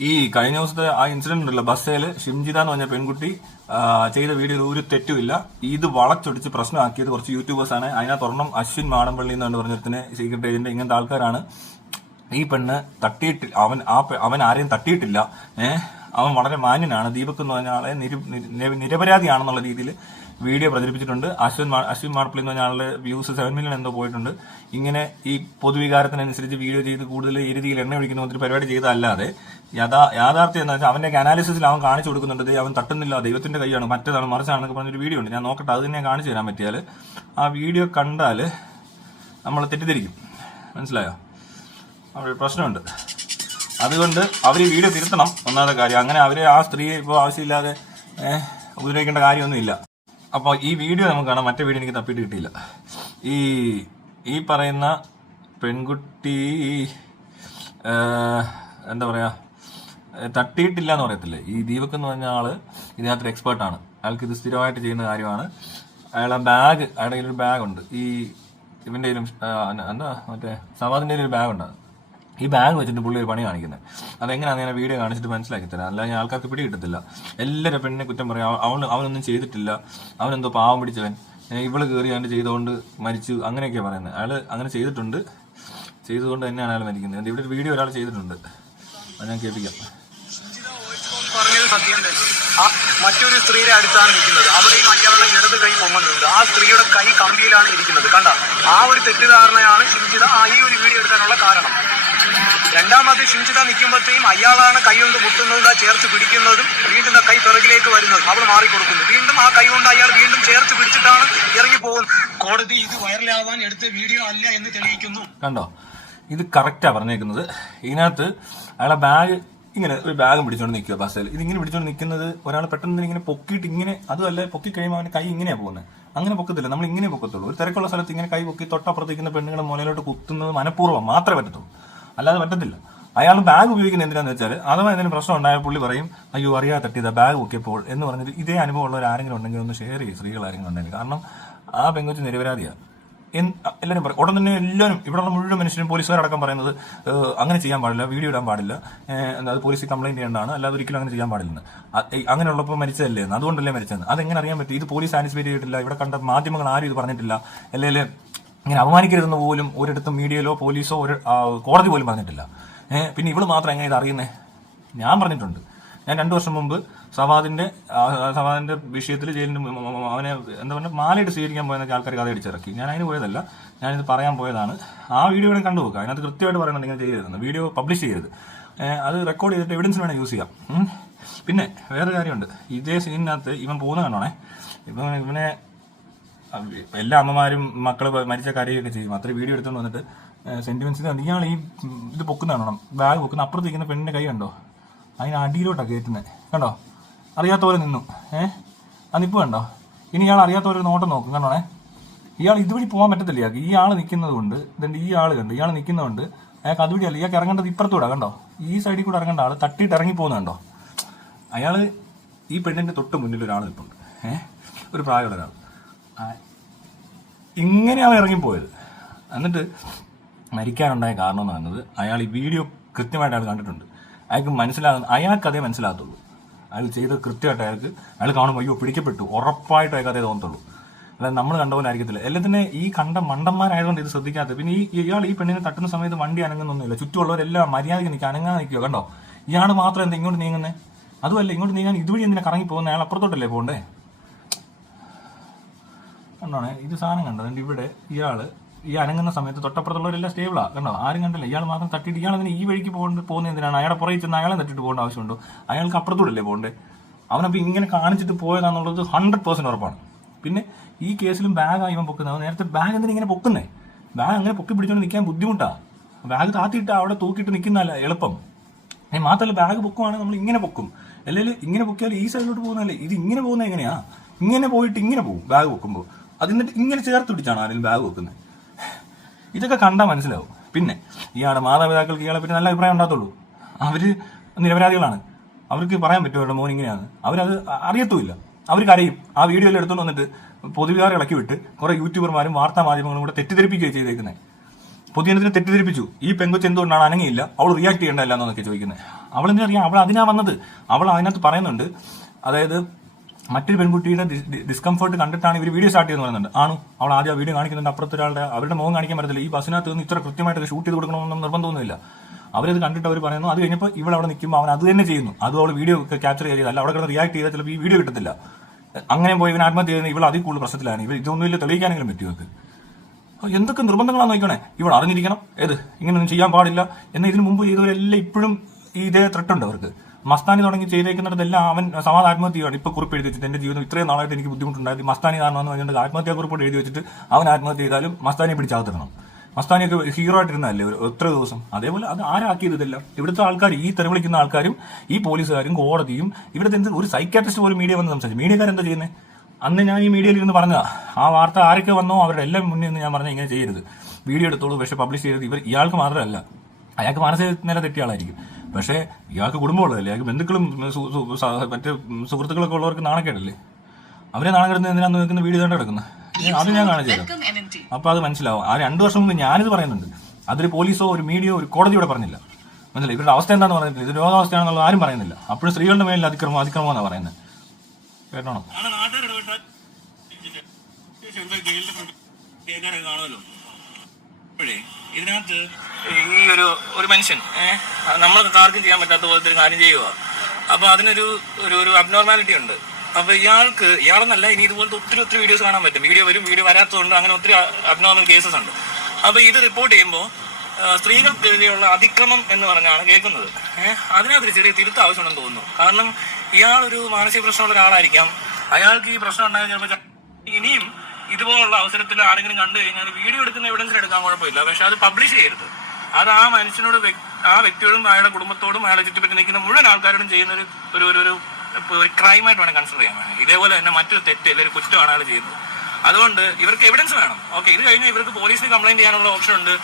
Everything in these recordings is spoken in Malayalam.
ഈ കഴിഞ്ഞ ദിവസത്തെ ആ ഇൻസിഡന്റ് ഉണ്ടല്ലോ ബസ്സേൽ ഷിംജിത എന്ന് പറഞ്ഞ പെൺകുട്ടി ചെയ്ത വീഡിയോയിൽ ഒരു തെറ്റുമില്ല. ഇത് വളച്ചൊടിച്ച് പ്രശ്നമാക്കിയത് കുറച്ച് യൂട്യൂബേഴ്സാണ് ആണ്. അതിനകത്ത് ഒരെണ്ണം അശ്വിൻ മാടമ്പള്ളി എന്ന് പറഞ്ഞിടത്തിന് സീക്രട്ട് ഏജന്റ് ഇങ്ങനത്തെ ആൾക്കാരാണ്. ഈ പെണ്ണ് തട്ടിയിട്ട് അവൻ ആ അവൻ ആരെയും തട്ടിയിട്ടില്ല. ഏഹ് അവൻ വളരെ മാന്യനാണ്. ദീപക് എന്ന് പറഞ്ഞ ആളെ നിര- നിരപരാധിയാണെന്നുള്ള രീതിയിൽ വീഡിയോ പ്രചരിപ്പിച്ചിട്ടുണ്ട്. അശ്വിൻ അശ്വിൻ മാർപ്പിളി എന്ന് പറഞ്ഞ ആളുടെ വ്യൂസ് സെവൻ മില്യൺ എന്തോ പോയിട്ടുണ്ട്. ഇങ്ങനെ ഈ പൊതുവികാരത്തിനനുസരിച്ച് വീഡിയോ ചെയ്ത് കൂടുതൽ ഈ രീതിയിൽ എണ്ണ ഒഴിക്കുന്ന ഒരു പരിപാടി ചെയ്തതല്ലാതെ യഥാ യാഥാർത്ഥ്യം എന്താ വെച്ചാൽ അവന്റെ അനാലിസിസിൽ അവൻ കാണിച്ചു കൊടുക്കുന്നുണ്ട്. അവൻ തട്ടുന്നില്ല. ദൈവത്തിന്റെ കൈയാണ്. മറ്റേതാണ് മറിച്ചാണെന്നൊക്കെ പറഞ്ഞൊരു വീഡിയോ ഉണ്ട്. ഞാൻ നോക്കട്ടെ അത് തന്നെ കാണിച്ചു തരാൻ പറ്റിയാൽ ആ വീഡിയോ കണ്ടാൽ നമ്മൾ തെറ്റിദ്ധരിക്കും. മനസ്സിലായോ? അവിടെ പ്രശ്നമുണ്ട്. അതുകൊണ്ട് അവർ വീഡിയോ തിരുത്തണം. ഒന്നാമത്തെ കാര്യം. അങ്ങനെ അവരെ ആ സ്ത്രീയെ ഇപ്പോൾ ആവശ്യമില്ലാതെ ഉപദ്രവിക്കേണ്ട കാര്യമൊന്നുമില്ല. അപ്പോൾ ഈ വീഡിയോ നമുക്ക് കാണാം. മറ്റേ വീഡിയോ എനിക്ക് തപ്പിയിട്ട് കിട്ടിയില്ല. ഈ ഈ പറയുന്ന പെൺകുട്ടി എന്താ പറയുക തട്ടിയിട്ടില്ല എന്ന് പറയത്തില്ലേ? ഈ ദീപക് എന്ന് പറഞ്ഞ ആൾ ഇതിനകത്തൊരു എക്സ്പേർട്ടാണ് അയാൾക്ക് ഇത് സ്ഥിരമായിട്ട് ചെയ്യുന്ന കാര്യമാണ്. അയാളെ ബാഗ് അയാളുടെ ഒരു ബാഗ് ഉണ്ട്. ഈ ഇവന്റെ എന്താ മറ്റേ സവാദിന്റെ ഒരു ബാഗ് ഉണ്ട്. ഈ ബാഗ് വെച്ചിട്ട് പുള്ളി ഒരു പണി കാണിക്കുന്നത് അതെങ്ങനെയാണ് ഞാൻ വീഡിയോ കാണിച്ചിട്ട് മനസ്സിലാക്കി തരാം. അല്ലാതെ ആൾക്കാർക്ക് പിടി കിട്ടത്തില്ല എല്ലാവരും പെണ്ണിനെ കുറ്റം പറയും. അവ- അവൻ അവനൊന്നും ചെയ്തിട്ടില്ല. അവനെന്തോ പാവം പിടിച്ചവൻ. ഇവൾ കയറി അവന്റെ ചെയ്തുകൊണ്ട് മരിച്ചു. അങ്ങനെയൊക്കെയാണ് പറയുന്നത് അയാൾ അങ്ങനെ ചെയ്തിട്ടുണ്ട്. ചെയ്തുകൊണ്ട് തന്നെയാണ് അയാൾ മരിക്കുന്നത്. ഇവിടെ ഒരു വീഡിയോ ഒരാൾ ചെയ്തിട്ടുണ്ട്. അത് ഞാൻ കേൾപ്പിക്കാം. മറ്റൊരു സ്ത്രീയുടെ അടുത്താണ് നിൽക്കുന്നത് അവിടെയും അയാളുടെ ഇടത് കൈ പൊങ്ങുന്നുണ്ട്. ആ സ്ത്രീയുടെ കൈ കമ്പിയിലാണ് ഇരിക്കുന്നത്. കണ്ട ആ ഒരു തെറ്റിദ്ധാരണയാണ് ഷിംജിത ആ ഈ ഒരു വീഡിയോ എടുക്കാനുള്ള കാരണം. രണ്ടാമത് ശുചിത നിൽക്കുമ്പോഴത്തേയും അയാളാണ് കൈ കൊണ്ട് മുട്ടുന്നത് ചേർത്ത് പിടിക്കുന്നതും വീണ്ടും കൈ പിറകിലേക്ക് വരുന്നതും അവൾ മാറിക്കൊടുക്കുന്നു. വീണ്ടും ആ കൈ കൊണ്ട് അയാൾ വീണ്ടും ചേർത്ത് പിടിച്ചിട്ടാണ് ഇറങ്ങി പോകുന്നത്. കോടതി ഇത് വൈറലാവാൻ എടുത്ത വീഡിയോ അല്ല എന്ന് തെളിയിക്കുന്നു. കണ്ടോ? ഇത് കറക്റ്റാ പറഞ്ഞേക്കുന്നത്. ഇതിനകത്ത് അയാളെ ബാഗ് ഇങ്ങനെ ഒരു ബാഗ് പിടിച്ചോണ്ട് നിൽക്കുക ബസ്സിൽ ഇങ്ങനെ പിടിച്ചോണ്ട് നിൽക്കുന്നത് ഒരാൾ പെട്ടെന്ന് ഇങ്ങനെ പൊക്കിയിട്ട് ഇങ്ങനെ അതുമല്ല പൊക്കി കഴിയുമ്പോൾ അവന്റെ കൈ ഇങ്ങനെയാ പോകുന്നത് അങ്ങനെ പൊക്കത്തില്ല. നമ്മൾ ഇങ്ങനെ പൊക്കത്തുള്ളൂ. ഒരു തിരക്കുള്ള സ്ഥലത്ത് ഇങ്ങനെ കൈ പൊക്കി തൊട്ടപ്പുറത്തേക്കുന്ന പെണ്ണുങ്ങളെ മുലയിലോട്ട് കുത്തുന്നത് മനഃപൂർവം മാത്രമേ പറ്റത്തുള്ളൂ. അല്ലാതെ പറ്റത്തില്ല. അയാൾ ബാഗ് ഉപയോഗിക്കുന്നത് എന്തിനാന്ന് വെച്ചാൽ അഥവാ എന്തെങ്കിലും പ്രശ്നം ഉണ്ടായ പുള്ളി പറയും അയ്യോ അറിയാതെ തട്ടിയതാ ബാഗ് പൊക്കിയപ്പോൾ എന്ന് പറഞ്ഞിട്ട് ഇതേ അനുഭവം ഉള്ളവർ ആരെങ്കിലും ഉണ്ടെങ്കിൽ ഒന്ന് ഷെയർ ചെയ്യും സ്ത്രീകൾ ആരെങ്കിലും ഉണ്ടെങ്കിൽ. കാരണം ആ പെങ്കൊച്ച് നിരപരാധിയാണ് എല്ലാവരും പറയും ഉടൻ തന്നെ എല്ലാവരും ഇവിടെയുള്ള മുഴുവൻ മനുഷ്യരും പോലീസുകാരടക്കം പറയുന്നത് അങ്ങനെ ചെയ്യാൻ പാടില്ല വീഡിയോ ഇടാൻ പാടില്ല അത് പോലീസ് കംപ്ലൈന്റ് ചെയ്യേണ്ടതാണ് അല്ലാതെ ഒരിക്കലും അങ്ങനെ ചെയ്യാൻ പാടില്ലെന്ന്. അങ്ങനെയുള്ളപ്പോൾ മരിച്ചതല്ലേ അതുകൊണ്ടല്ലേ മരിച്ചതെന്ന്. അതെങ്ങനെ അറിയാൻ പറ്റും? ഇത് പോലീസ് ആനിസ്പേറ്റ് ചെയ്തിട്ടില്ല ഇവിടെ കണ്ട മാധ്യമങ്ങൾ ആരും ഇത് പറഞ്ഞിട്ടില്ല. അല്ലെങ്കിൽ ഇങ്ങനെ അപമാനിക്കരുതെന്ന് പോലും ഒരിടത്തും മീഡിയയിലോ പോലീസോ ഒരു കോടതി പോലും പറഞ്ഞിട്ടില്ല. പിന്നെ ഇവൾ മാത്രം എങ്ങനെ ഇത് അറിയുന്നേ? ഞാൻ പറഞ്ഞിട്ടുണ്ട്. ഞാൻ രണ്ടു വർഷം മുമ്പ് സവാദിന്റെ സവാദിന്റെ വിഷയത്തിൽ ജയിലിന് മു- മു- മു- അവനെ എന്താ പറയുക മാലയിട്ട് സ്വീകരിക്കാൻ പോയെന്നൊക്കെ ആൾക്കാർ കഥ അടിച്ചിറക്കി ഞാൻ അതിന് പോയതല്ല. ഞാനിത് പറയാൻ പോയതാണ്. ആ വീഡിയോ വേണം കണ്ടു നോക്കുക അതിനകത്ത് കൃത്യമായിട്ട് പറയുന്നുണ്ട് ഇങ്ങനെ ചെയ്യരുതെന്ന്. വീഡിയോ പബ്ലിഷ് ചെയ്യരുത്. അത് റെക്കോർഡ് ചെയ്തിട്ട് എവിഡൻസ് വേണം യൂസ് ചെയ്യാം. പിന്നെ വേറെ കാര്യമുണ്ട്. ഇതേ സീനിനകത്ത് ഇവൻ പോകുന്ന കണ്ടോണേ? ഇവൻ ഇവനെ എല്ലാ അമ്മമാരും മക്കൾ മരിച്ച കരയൊക്കെ ചെയ്യും. അത്ര വീഡിയോ എടുത്തോണ്ട് വന്നിട്ട് സെന്റിമെന്റ്സ് ഇയാൾ ഈ ഇത് പൊക്കുന്നതാണോ ബാഗ് പൊക്കുന്ന അപ്പുറത്തേക്കുന്ന പെണ്ണിന്റെ കൈ കണ്ടോ? അതിന് അടിയിലോട്ടാണ് കയറ്റുന്നത് കണ്ടോ? അറിയാത്ത പോലെ നിന്നു ഏഹ് നിപ്പ് കണ്ടോ? ഇനി ഇയാൾ പോലെ നോട്ടം നോക്കും. കണ്ടോണേ ഇയാൾ ഇതുവഴി പോകാൻ പറ്റത്തില്ല. ഇയാൾക്ക് ഈ ആൾ നിൽക്കുന്നത് കൊണ്ട് ഇതുണ്ട് ഈ ആൾ കണ്ട്? ഇയാൾ നിൽക്കുന്നതുകൊണ്ട് അയാൾക്ക് അതുവഴി അല്ല ഇയാൾക്ക് ഇറങ്ങേണ്ടത് ഇപ്പുറത്തൂടെ. കണ്ടോ? ഈ സൈഡിൽ കൂടെ ഇറങ്ങേണ്ട ആൾ തട്ടിയിട്ട് ഇറങ്ങി പോകുന്നുണ്ടോ അയാൾ ഈ പെണ്ണിന്റെ തൊട്ട് മുന്നിൽ ഒരാൾ നിൽപ്പുണ്ട് ഏഹ് ഒരു പ്രായമുള്ള ഒരാൾ. ഇങ്ങനെ അവൻ ഇറങ്ങിപ്പോയത്. എന്നിട്ട് മരിക്കാനുണ്ടായ കാരണം എന്ന് പറയുന്നത് അയാൾ ഈ വീഡിയോ കൃത്യമായിട്ട് അയാൾ കണ്ടിട്ടുണ്ട്. അയാൾക്ക് മനസ്സിലാകുന്ന അയാൾക്ക് അതേ മനസ്സിലാകത്തുള്ളൂ. അയാൾ ചെയ്തത് കൃത്യമായിട്ട് അയാൾക്ക് അയാൾ കാണുമ്പോൾ അയ്യോ പിടിക്കപ്പെട്ടു. ഉറപ്പായിട്ട് അയാൾക്ക് അതേ തോന്നത്തുള്ളൂ. അല്ലെ നമ്മൾ കണ്ട പോലെ ആയിരിക്കത്തില്ല. എല്ലാത്തിനെ ഈ കണ്ട മണ്ടന്മാരായതുകൊണ്ട് ഇത് ശ്രദ്ധിക്കാത്ത പിന്നെ ഈ ഇയാൾ ഈ പെണ്ണിനെ തട്ടുന്ന സമയത്ത് വണ്ടി അനങ്ങുന്നൊന്നുമില്ല. ചുറ്റുമുള്ളവരെല്ലാം മര്യാദയ്ക്ക് നിൽക്കുക അനങ്ങാതെ നിൽക്കുക കണ്ടോ? ഇയാൾ മാത്രം എന്താ ഇങ്ങോട്ട് നീങ്ങുന്നത് അതുമല്ല ഇങ്ങോട്ട് നീങ്ങാൻ ഇതുവഴി എന്തിനാ കറങ്ങി പോകുന്ന അയാൾ അപ്പുറത്തോട്ടല്ലേ പോകണ്ടേ? കണ്ടോണേ ഇത് സാധനം കണ്ടോ അതുകൊണ്ട് ഇവിടെ ഇയാൾ ഈ അനങ്ങുന്ന സമയത്ത് തൊട്ടപ്പുറത്തുള്ളവരെല്ലാം സ്റ്റേബിളാ കണ്ടോ? ആരും കണ്ടില്ല. ഇയാൾ മാത്രം തട്ടിയിട്ട് ഇയാൾ അതിന് ഈ വഴിക്ക് പോകേണ്ട പോകുന്ന എന്തിനാണ്? അയാളെ പുറകെ ചെന്ന് അയാളെ തട്ടിട്ട് പോകേണ്ട ആവശ്യമുണ്ടോ? അയാൾക്ക് അപ്പുറത്തൂടല്ലേ പോകണ്ടേ? അവനപ്പോൾ ഇങ്ങനെ കാണിച്ചിട്ട് പോയതാന്നുള്ളത് ഹൺഡ്രഡ് പേഴ്സന്റ് ഉറപ്പാണ്. പിന്നെ ഈ കേസിലും ബാഗ് ഇവൻ പൊക്കുന്നത്. നേരത്തെ ബാഗ് എന്തിനാ ഇങ്ങനെ പൊക്കുന്നേ? ബാഗ് അങ്ങനെ പൊക്കി പിടിച്ചുകൊണ്ട് നിൽക്കാൻ ബുദ്ധിമുട്ടാണ് ബാഗ് താത്തിയിട്ട് അവിടെ തൂക്കിയിട്ട് നിൽക്കുന്നതല്ല എളുപ്പം. മാത്രമല്ല ബാഗ് പൊക്കുവാണെങ്കിൽ നമ്മൾ ഇങ്ങനെ പൊക്കും. അല്ലെങ്കിൽ ഇങ്ങനെ പൊക്കിയാൽ ഈ സൈഡിലോട്ട് പോകുന്നതല്ലേ? ഇത് ഇങ്ങനെ പോകുന്നത് എങ്ങനെയാ? ഇങ്ങനെ പോയിട്ട് ഇങ്ങനെ പോകും ബാഗ് പൊക്കുമ്പോൾ അതിന്നിട്ട് ഇങ്ങനെ ചേർത്ത് പിടിച്ചാണ് ആരെങ്കിലും ബാഗ് വെക്കുന്നത് ഇതൊക്കെ കണ്ടാൽ മനസ്സിലാവും. പിന്നെ ഇയാളുടെ മാതാപിതാക്കൾക്ക് ഇയാളെ പറ്റി നല്ല അഭിപ്രായം ഉണ്ടാകത്തുള്ളൂ. അവർ നിരപരാധികളാണ്. അവർക്ക് പറയാൻ പറ്റുമോ അവരുടെ മോൻ ഇങ്ങനെയാണ്? അവരത് അറിയത്തുമില്ല. അവർ കരയും. ആ വീഡിയോയിൽ എടുത്തുകൊണ്ട് വന്നിട്ട് പൊതുവികാരെ ഇളക്കി വിട്ട് കുറെ യൂട്യൂബർമാരും വാർത്താ മാധ്യമങ്ങളും കൂടെ തെറ്റിദ്ധരിപ്പിക്കുകയാണ് ചെയ്തേക്കുന്നത് പൊതുജനത്തിനെ തെറ്റിദ്ധരിപ്പിച്ചു. ഈ പെങ്കൊച്ച് എന്തുകൊണ്ടാണ് അനങ്ങിയില്ല? അവൾ റിയാക്ട് ചെയ്യേണ്ടല്ല എന്നൊക്കെ ചോദിക്കുന്നത് അവൾ അറിയാം? അവൾ അതിനാ വന്നത്. അവൾ അതിനകത്ത് പറയുന്നുണ്ട്. അതായത് മറ്റൊരു പെൺകുട്ടിയുടെ ഡിസ്കംഫർട്ട് കണ്ടിട്ടാണ് ഇവർ വീഡിയോ സ്റ്റാർട്ട് ചെയ്യുന്നത് പറയുന്നുണ്ട് ആണു അവൾ ആദ്യം ആ വീഡിയോ കാണിക്കുന്നുണ്ട്. അപ്പുറത്തെ ഒരാളുടെ അവരുടെ മുഖം കാണിക്കാൻ പറ്റത്തില്ല. ഈ ബസ്സിനകത്ത് നിന്ന് ഇത്ര കൃത്യമായിട്ട് ഷൂട്ട് ചെയ്ത് കൊടുക്കണമെന്നും നിർബന്ധമൊന്നുമില്ല. അവരത് കണ്ടിട്ട് അവർ പറയുന്നു അത് കഴിഞ്ഞപ്പോൾ ഇവൾ അവിടെ നിൽക്കുമ്പോൾ അവൻ അത് തന്നെ ചെയ്യുന്നു. അതും അവൾ വീഡിയോ ക്യാപ്ചർ ചെയ്തല്ല അവിടെ കിടന്ന് റിയാക്ട് ചെയ്താൽ ചിലപ്പോൾ ഈ വീഡിയോ കിട്ടത്തില്ല. അങ്ങനെ പോയി ഇവൻ ആത്മഹത്യ ചെയ്യുന്ന ഇവൾ അതിൽ കൂടുതൽ പ്രശ്നത്തിലാണ്. ഇവർ ഇതൊന്നുമില്ല തെളിയിക്കാനെങ്കിലും പറ്റുമോ എന്തൊക്കെ നിർബന്ധങ്ങളാണ് നോക്കണേ ഇവൾ അറിഞ്ഞിരിക്കണം. ഏത്? ഇങ്ങനെയൊന്നും ചെയ്യാൻ പാടില്ല. എന്നാൽ ഇതിനു മുമ്പ് ചെയ്തവരെല്ലാം ഇപ്പോഴും ഇതേ ത്രെട്ടുണ്ട് അവർക്ക്. മസ്താനി തുടങ്ങി ചെയ്തേക്കുന്നിടത്തെല്ലാം അവൻ സമാധാന ആത്മഹത്യയാണ്. ഇപ്പൊ കുറിപ്പ് എഴുതി വെച്ചിട്ട് എന്റെ ജീവിതം ഇത്രയും നാളായിട്ട് എനിക്ക് ബുദ്ധിമുട്ടുണ്ടായത് മസ്താനി കാരണമെന്ന് പറഞ്ഞിട്ട് ആത്മഹത്യാ കുറിപ്പോട് എഴുതി വെച്ചിട്ട് അവൻ ആത്മഹത്യ ചെയ്താലും മസ്താനിയെ പിടിച്ചാകത്തിരണം മസ്താനിയൊക്കെ ഹീറോ ആയിട്ടിരുന്നല്ലേ ഒരു എത്ര ദിവസം? അതേപോലെ അത് ആരാക്കിയത് ഇതെല്ലാം? ഇവിടുത്തെ ആൾക്കാർ ഈ തെരുവിളിക്കുന്ന ആൾക്കാരും ഈ പോലീസുകാരും കോടതിയും ഇവിടുത്തെ എന്ത് ഒരു സൈക്കാട്രിസ്റ്റ് പോലും മീഡിയ വന്ന് സംസാരിച്ചു. മീഡിയക്കാരെന്താ ചെയ്യുന്നത് അന്ന് ഞാൻ ഈ മീഡിയയിൽ ഇരുന്ന് പറഞ്ഞതാ. ആ വാർത്ത ആരൊക്കെ വന്നോ അവരുടെ എല്ലാം മുന്നിൽ നിന്ന് ഞാൻ പറഞ്ഞ ഇങ്ങനെ ചെയ്യരുത്. വീഡിയോ എടുത്തോളൂ പക്ഷെ പബ്ലിഷ് ചെയ്യരുത്. ഇവർ ഇയാൾക്ക് മാത്രമല്ല. അയാൾക്ക് മാനസിക നില തെറ്റിയ ആളായിരിക്കും. പക്ഷേ ഇയാൾക്ക് കുടുംബമുള്ളതല്ലേ അയാൾക്ക് ബന്ധുക്കളും മറ്റ് സുഹൃത്തുക്കളൊക്കെ ഉള്ളവർക്ക് നാണക്കേടല്ലേ അവരെ നാണം കിടന്ന് എന്തിനാന്ന് നോക്കുന്ന വീഡിയോ തന്നെ കിടക്കുന്നത് അത് ഞാൻ കാണിച്ചു തരാം Welcome അപ്പൊ അത് മനസ്സിലാവും ആ രണ്ടു വർഷം മുമ്പ് ഞാനിത് പറയുന്നുണ്ട് അതൊരു പോലീസോ ഒരു മീഡിയോ ഒരു കോടതിയോടെ പറഞ്ഞില്ല മനസ്സിലായി ഇവരുടെ അവസ്ഥ എന്താണെന്ന് പറഞ്ഞില്ല ഇത് രോഗാവസ്ഥയാണെന്നുള്ള ആരും പറയുന്നില്ല അപ്പോഴും സ്ത്രീകളുടെ മേലിൽ അതിക്രമം അതിക്രമം എന്നാ പറയുന്നത് കേട്ടോ കാണുമല്ലോ അപ്പോഴേ ഇതിനകത്ത് ഈ ഒരു ഒരു മനുഷ്യൻ നമ്മൾക്ക് ആർക്കും ചെയ്യാൻ പറ്റാത്ത പോലത്തെ ഒരു കാര്യം ചെയ്യുക അപ്പൊ അതിനൊരു ഒരു ഒരു അബ്നോർമാലിറ്റി ഉണ്ട്. അപ്പോൾ ഇയാൾക്ക് ഇയാളെന്നല്ല ഇനി ഇതുപോലത്തെ ഒത്തിരി ഒത്തിരി വീഡിയോസ് കാണാൻ പറ്റും. വീഡിയോ വരും വീഡിയോ വരാത്തതുകൊണ്ട് അങ്ങനെ ഒത്തിരി അബ്നോർമൽ കേസസ് ഉണ്ട്. അപ്പോൾ ഇത് റിപ്പോർട്ട് ചെയ്യുമ്പോൾ സ്ത്രീകൾക്കെതിരെയുള്ള അതിക്രമം എന്ന് പറഞ്ഞാണ് കേൾക്കുന്നത്. ഏഹ് അതിനകത്തൊരു ചെറിയ തിരുത്ത ആവശ്യമുണ്ടെന്ന് തോന്നുന്നു. കാരണം ഇയാളൊരു മാനസിക പ്രശ്നമുള്ള ഒരാളായിരിക്കാം. അയാൾക്ക് ഈ പ്രശ്നം ഉണ്ടായാൽ ചിലപ്പോൾ ഇനിയും ഇതുപോലുള്ള അവസരത്തിൽ ആരെങ്കിലും കണ്ടു കഴിഞ്ഞാൽ വീഡിയോ എടുക്കുന്ന എവിഡൻസിൽ എടുക്കാൻ കുഴപ്പമില്ല. പക്ഷെ അത് പബ്ലിഷ് ചെയ്യരുത്. അത് ആ മനുഷ്യനോട് ആ വ്യക്തിയോടും അയാളുടെ കുടുംബത്തോടും അയാളെ ചുറ്റിപ്പറ്റി നിൽക്കുന്ന മുഴുവൻ ആൾക്കാരോടും ചെയ്യുന്ന ഒരു ഒരു ഒരു ഒരു ക്രൈമായിട്ട് വേണം കൺസിഡർ ചെയ്യാൻ വേണം ഇതേപോലെ തന്നെ മറ്റൊരു തെറ്റ് അല്ലെങ്കിൽ കുറ്റമാണ് അയാൾ ചെയ്യുന്നത്. അതുകൊണ്ട് ഇവർക്ക് എവിഡൻസ് വേണം. ഓക്കെ ഇത് കഴിഞ്ഞാൽ ഇവർക്ക് പോലീസിന് കംപ്ലൈന്റ് ചെയ്യാനുള്ള ഓപ്ഷൻ ഉണ്ട്.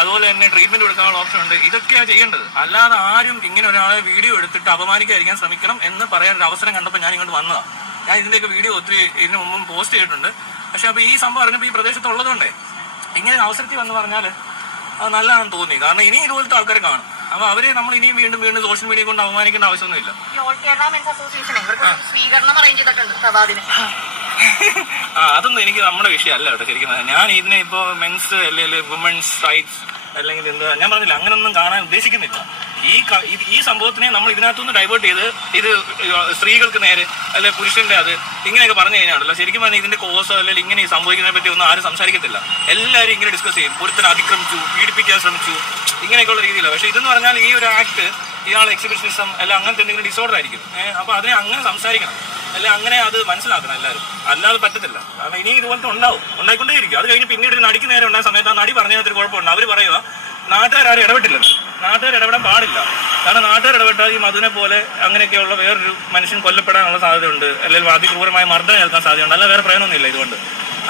അതുപോലെ തന്നെ ട്രീറ്റ്മെന്റ് കൊടുക്കാനുള്ള ഓപ്ഷൻ ഉണ്ട്. ഇതൊക്കെയാണ് ചെയ്യേണ്ടത്. അല്ലാതെ ആരും ഇങ്ങനെ ഒരാളെ വീഡിയോ എടുത്തിട്ട് അപമാനിക്കാതിരിക്കാൻ ശ്രമിക്കണം എന്ന് പറയാൻ ഒരു അവസരം കണ്ടപ്പോൾ ഞാൻ ഇങ്ങോട്ട് വന്നതാണ്. ഞാൻ ഇതിന്റെയൊക്കെ വീഡിയോ ഒത്തിരി ഇതിനു മുമ്പും പോസ്റ്റ് ചെയ്തിട്ടുണ്ട്. പക്ഷെ അപ്പൊ ഈ സംഭവം അറിഞ്ഞപ്പോൾ ഈ പ്രദേശത്തുള്ളതുകൊണ്ടേ ഇങ്ങനെ അവസരത്തിൽ വന്ന് പറഞ്ഞാൽ അത് നല്ലതാണെന്ന് തോന്നി. കാരണം ഇനി ഇതുപോലത്തെ ആൾക്കാരെ കാണും. അപ്പൊ അവരെ നമ്മൾ ഇനിയും വീണ്ടും വീണ്ടും സോഷ്യൽ മീഡിയ കൊണ്ട് അവമാനിക്കേണ്ട ആവശ്യമൊന്നുമില്ല. ആ. അതൊന്നും എനിക്ക് നമ്മുടെ വിഷയമല്ല കേട്ടോ ശരിക്കും ഞാൻ ഇതിനെ ഇപ്പോ മെൻസ് അല്ലെങ്കിൽ വുമൻസ് റൈറ്റ്സ് അല്ലെങ്കിൽ എന്താ ഞാൻ പറഞ്ഞില്ല അങ്ങനൊന്നും കാണാൻ ഉദ്ദേശിക്കുന്നില്ല. ഈ ഈ സംഭവത്തിനെ നമ്മൾ ഇതിനകത്തുനിന്ന് ഡൈവേർട്ട് ചെയ്ത് ഇത് സ്ത്രീകൾക്ക് നേരെ അല്ലെ പുരുഷന്റെ അത് ഇങ്ങനെയൊക്കെ പറഞ്ഞു കഴിഞ്ഞാണല്ലോ. ശരിക്കും പറഞ്ഞാൽ ഇതിന്റെ കോസ് അല്ലെങ്കിൽ ഇങ്ങനെ സംഭവിക്കുന്നതിനെ പറ്റി ഒന്നും ആരും സംസാരിക്കത്തില്ല. എല്ലാവരും ഇങ്ങനെ ഡിസ്കസ് ചെയ്യും. ഒരുത്തനെ അതിക്രമിച്ചു പീഡിപ്പിക്കാൻ ശ്രമിച്ചു ഇങ്ങനെയൊക്കെയുള്ള രീതിയിലാണ്. പക്ഷെ ഇതെന്ന് പറഞ്ഞാൽ ഈ ഒരു ആക്ട് ഇയാൾ എക്സിബിഷനിസം അല്ല അങ്ങനത്തെ എന്തെങ്കിലും ഡിസോർഡർ ആയിരിക്കും. അപ്പോൾ അപ്പൊ അതിനെ അങ്ങനെ സംസാരിക്കണം. അല്ലെ അങ്ങനെ അത് മനസ്സിലാക്കണം എല്ലാവരും. അല്ലാതെ പറ്റത്തില്ല. കാരണം ഇനി ഇതുപോലത്തെ ഉണ്ടാവും. ഉണ്ടായിക്കൊണ്ടേയിരിക്കും. അത് കഴിഞ്ഞ് പിന്നീട് നടിക്ക് നേരെ ഉണ്ടായ സമയത്ത് ആ നടി പറഞ്ഞതിനകത്തൊരു കുഴപ്പമുണ്ട്. അവർ പറയുക നാട്ടുകാരും ഇടപെട്ടില്ല നാട്ടുകാർ ഇടപെടാൻ പാടില്ല. കാരണം നാട്ടുകാർ ഇടപെട്ടാൽ ഈ മധുനെ പോലെ അങ്ങനെയൊക്കെയുള്ള വേറൊരു മനുഷ്യൻ കൊല്ലപ്പെടാനുള്ള സാധ്യതയുണ്ട്. അല്ലെങ്കിൽ അതിക്രൂരമായ മർദ്ദനം ഏൽക്കാൻ സാധ്യതയുണ്ട്. അല്ല വേറെ പ്രയോജനമൊന്നുമില്ല ഇതുകൊണ്ട്.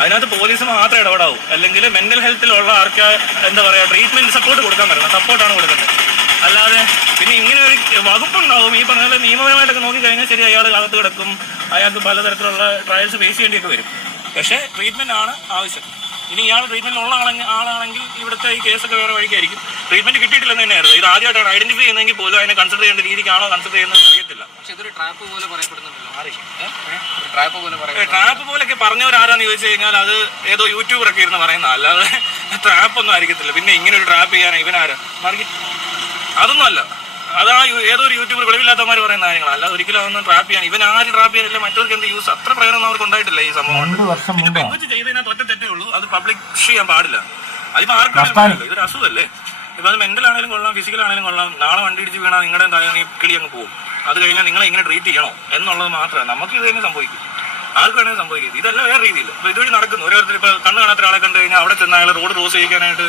അതിനകത്ത് പോലീസ് മാത്രം ഇടപെടാവൂ. അല്ലെങ്കിൽ മെന്റൽ ഹെൽത്തിലുള്ള ആർക്ക് എന്താ പറയുക ട്രീറ്റ്മെന്റ് സപ്പോർട്ട് കൊടുക്കാൻ പറ്റണം സപ്പോർട്ടാണ് കൊടുക്കേണ്ടത്. അല്ലാതെ പിന്നെ ഇങ്ങനെ ഒരു വകുപ്പുണ്ടാവും. ഈ പറഞ്ഞ പോലെ നിയമപരമായിട്ടൊക്കെ നോക്കിക്കഴിഞ്ഞാൽ ശരി അയാൾ അകത്ത് കിടക്കും. അയാൾക്ക് പലതരത്തിലുള്ള ട്രയൽസ് ഫേസ് ചെയ്യേണ്ടിയൊക്കെ വരും. പക്ഷേ ട്രീറ്റ്മെന്റ് ആണ് ആവശ്യം. ഇനി ഇയാൾ ട്രീറ്റ്മെന്റ് ഉള്ള ആളെ ആളാണെങ്കിൽ ഇവിടുത്തെ ഈ കേസൊക്കെ വേറെ വഴിക്കായിരിക്കും. ട്രീറ്റ്മെന്റ് കിട്ടിയിട്ടില്ലെന്ന് തന്നെയായിരുന്നു. ഇത് ആദ്യമായിട്ടാണ് ഐഡന്റിഫൈ ചെയ്യുന്നെങ്കിൽ പോലും അതിനെ കൺസിഡർ ചെയ്യേണ്ട രീതിക്കാണോ കൺസിഡർ ചെയ്യുന്നത് അറിയത്തില്ല. പക്ഷെ ഇതൊരു ട്രാപ്പ് പോലെ പറയപ്പെടുന്നുണ്ടല്ലോ. അറിയില്ല ട്രാപ്പ് പോലെ ട്രാപ്പ് പോലൊക്കെ പറഞ്ഞവരാരാന്ന് ചോദിച്ചു കഴിഞ്ഞാൽ അത് ഏതോ യൂട്യൂബറൊക്കെ ഇരുന്ന് പറയുന്ന അല്ലാതെ ട്രാപ്പ് ഒന്നും ആയിരിക്കത്തില്ല. പിന്നെ ഇങ്ങനെ ഒരു ട്രാപ്പ് ചെയ്യാൻ ഇവനാരാ? മാർഗി അതൊന്നും അല്ല. അതാ ഏതൊരു യൂട്യൂബർ വെളിവില്ലാത്തമാർ പറയുന്ന കാര്യങ്ങൾ അല്ല ഒരിക്കലും അതൊന്നും ട്രാപ്പ് ചെയ്യാൻ ഇവൻ ആര് ട്രാപ്പ് ചെയ്യാനില്ല മറ്റവർക്ക് എന്ത് യൂസ് അത്ര പ്രയോജനം അവർക്ക് ഉണ്ടായിട്ടില്ല ഈ സംഭവം പെങ്കൊച്ച് ചെയ്തതിനകത്ത് ഒറ്റ തെറ്റേ ഉള്ളൂ. അത് പബ്ലിഷ് ചെയ്യാൻ പാടില്ല. അതിപ്പോ ആർക്കും ഇതൊരു അസുഖല്ലേ? ഇപ്പൊ അത് മെന്റൽ ആണെങ്കിലും കൊള്ളാം ഫിസിക്കൽ ആണെങ്കിലും കൊള്ളാം. നാളെ വണ്ടി ഇടിച്ച് വീണാൽ നിങ്ങളുടെ എന്തായാലും കിളി അങ്ങ് പോകും. അത് കഴിഞ്ഞാൽ നിങ്ങളെ ഇങ്ങനെ ട്രീറ്റ് ചെയ്യണോ? എന്നുള്ളത് മാത്രമേ നമുക്ക് ഇത് തന്നെ സംഭവിക്കും. ആർക്ക് വേണമെങ്കിൽ സംഭവിക്കും ഇതല്ല വേറെ രീതിയിൽ അപ്പൊ ഇതുവഴി നടക്കുന്നു. ഓരോരുത്തർ ഇപ്പൊ കണ്ണ് കാണാത്ത ഒരാളെ കണ്ടു കഴിഞ്ഞാൽ അവിടെ ചെന്ന് അയാൾ റോഡ് ക്രോസ് ചെയ്യിക്കാനായിട്ട്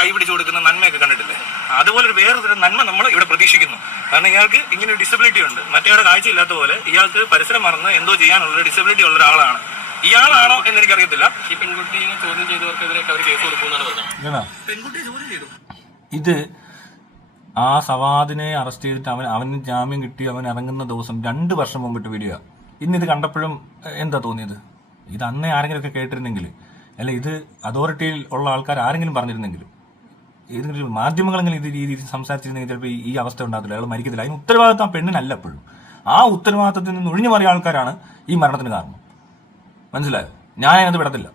കൈ പിടിച്ചു കൊടുക്കുന്ന നന്മയൊക്കെ കണ്ടിട്ടില്ലേ? അതുപോലെ ഒരു വേറെ തരം നന്മ നമ്മൾ ഇവിടെ പ്രതീക്ഷിക്കുന്നു. കാരണം ഇയാൾക്ക് ഇങ്ങനെ ഒരു ഡിസബിലിറ്റി ഉണ്ട് മറ്റേയാളുടെ കാഴ്ചയില്ലാത്ത പോലെ ഇയാൾക്ക് പരിസരം മറന്ന് എന്തോ ചെയ്യാനുള്ള ഡിസബിലിറ്റി ഉള്ള ഒരാളാണ്. ഇയാളാണോ എന്ന് എനിക്കറിയത്തില്ല. ഈ പെൺകുട്ടിയെ ചോദ്യം ചെയ്തവർക്കെതിരെ അവർ കേസ് കൊടുക്കുമെന്നാണ് പറഞ്ഞത്. പെൺകുട്ടിയെ ചോദ്യം ചെയ്തു. ഇത് ആ സവാദിനെ അറസ്റ്റ് ചെയ്തിട്ട് അവൻ അവന് ജാമ്യം കിട്ടി അവൻ ഇറങ്ങുന്ന ദിവസം രണ്ട് വർഷം മുമ്പിട്ട് വീഡിയോ ഇന്ന് ഇത് കണ്ടപ്പോഴും എന്താ തോന്നിയത്? ഇത് അന്നേ ആരെങ്കിലും ഒക്കെ കേട്ടിരുന്നെങ്കിൽ അല്ല ഇത് അതോറിറ്റിയിൽ ഉള്ള ആൾക്കാർ ആരെങ്കിലും പറഞ്ഞിരുന്നെങ്കിൽ ഏതെങ്കിലും മാധ്യമങ്ങളെങ്കിലും ഇത് രീതിയിൽ സംസാരിച്ചിരുന്നെങ്കിൽ ചിലപ്പോൾ ഈ അവസ്ഥ ഉണ്ടാകത്തില്ല. അയാൾ മരിക്കത്തില്ല. അതിന് ഉത്തരവാദിത്തം ആ പെണ്ണിനല്ല എപ്പോഴും. ആ ഉത്തരവാദിത്തത്തിൽ നിന്ന് ഒഴിഞ്ഞു മാറിയ ആൾക്കാരാണ് ഈ മരണത്തിന് കാരണം. മനസ്സിലായോ? ഞാൻ അതിനകത്ത് വിടത്തില്ല.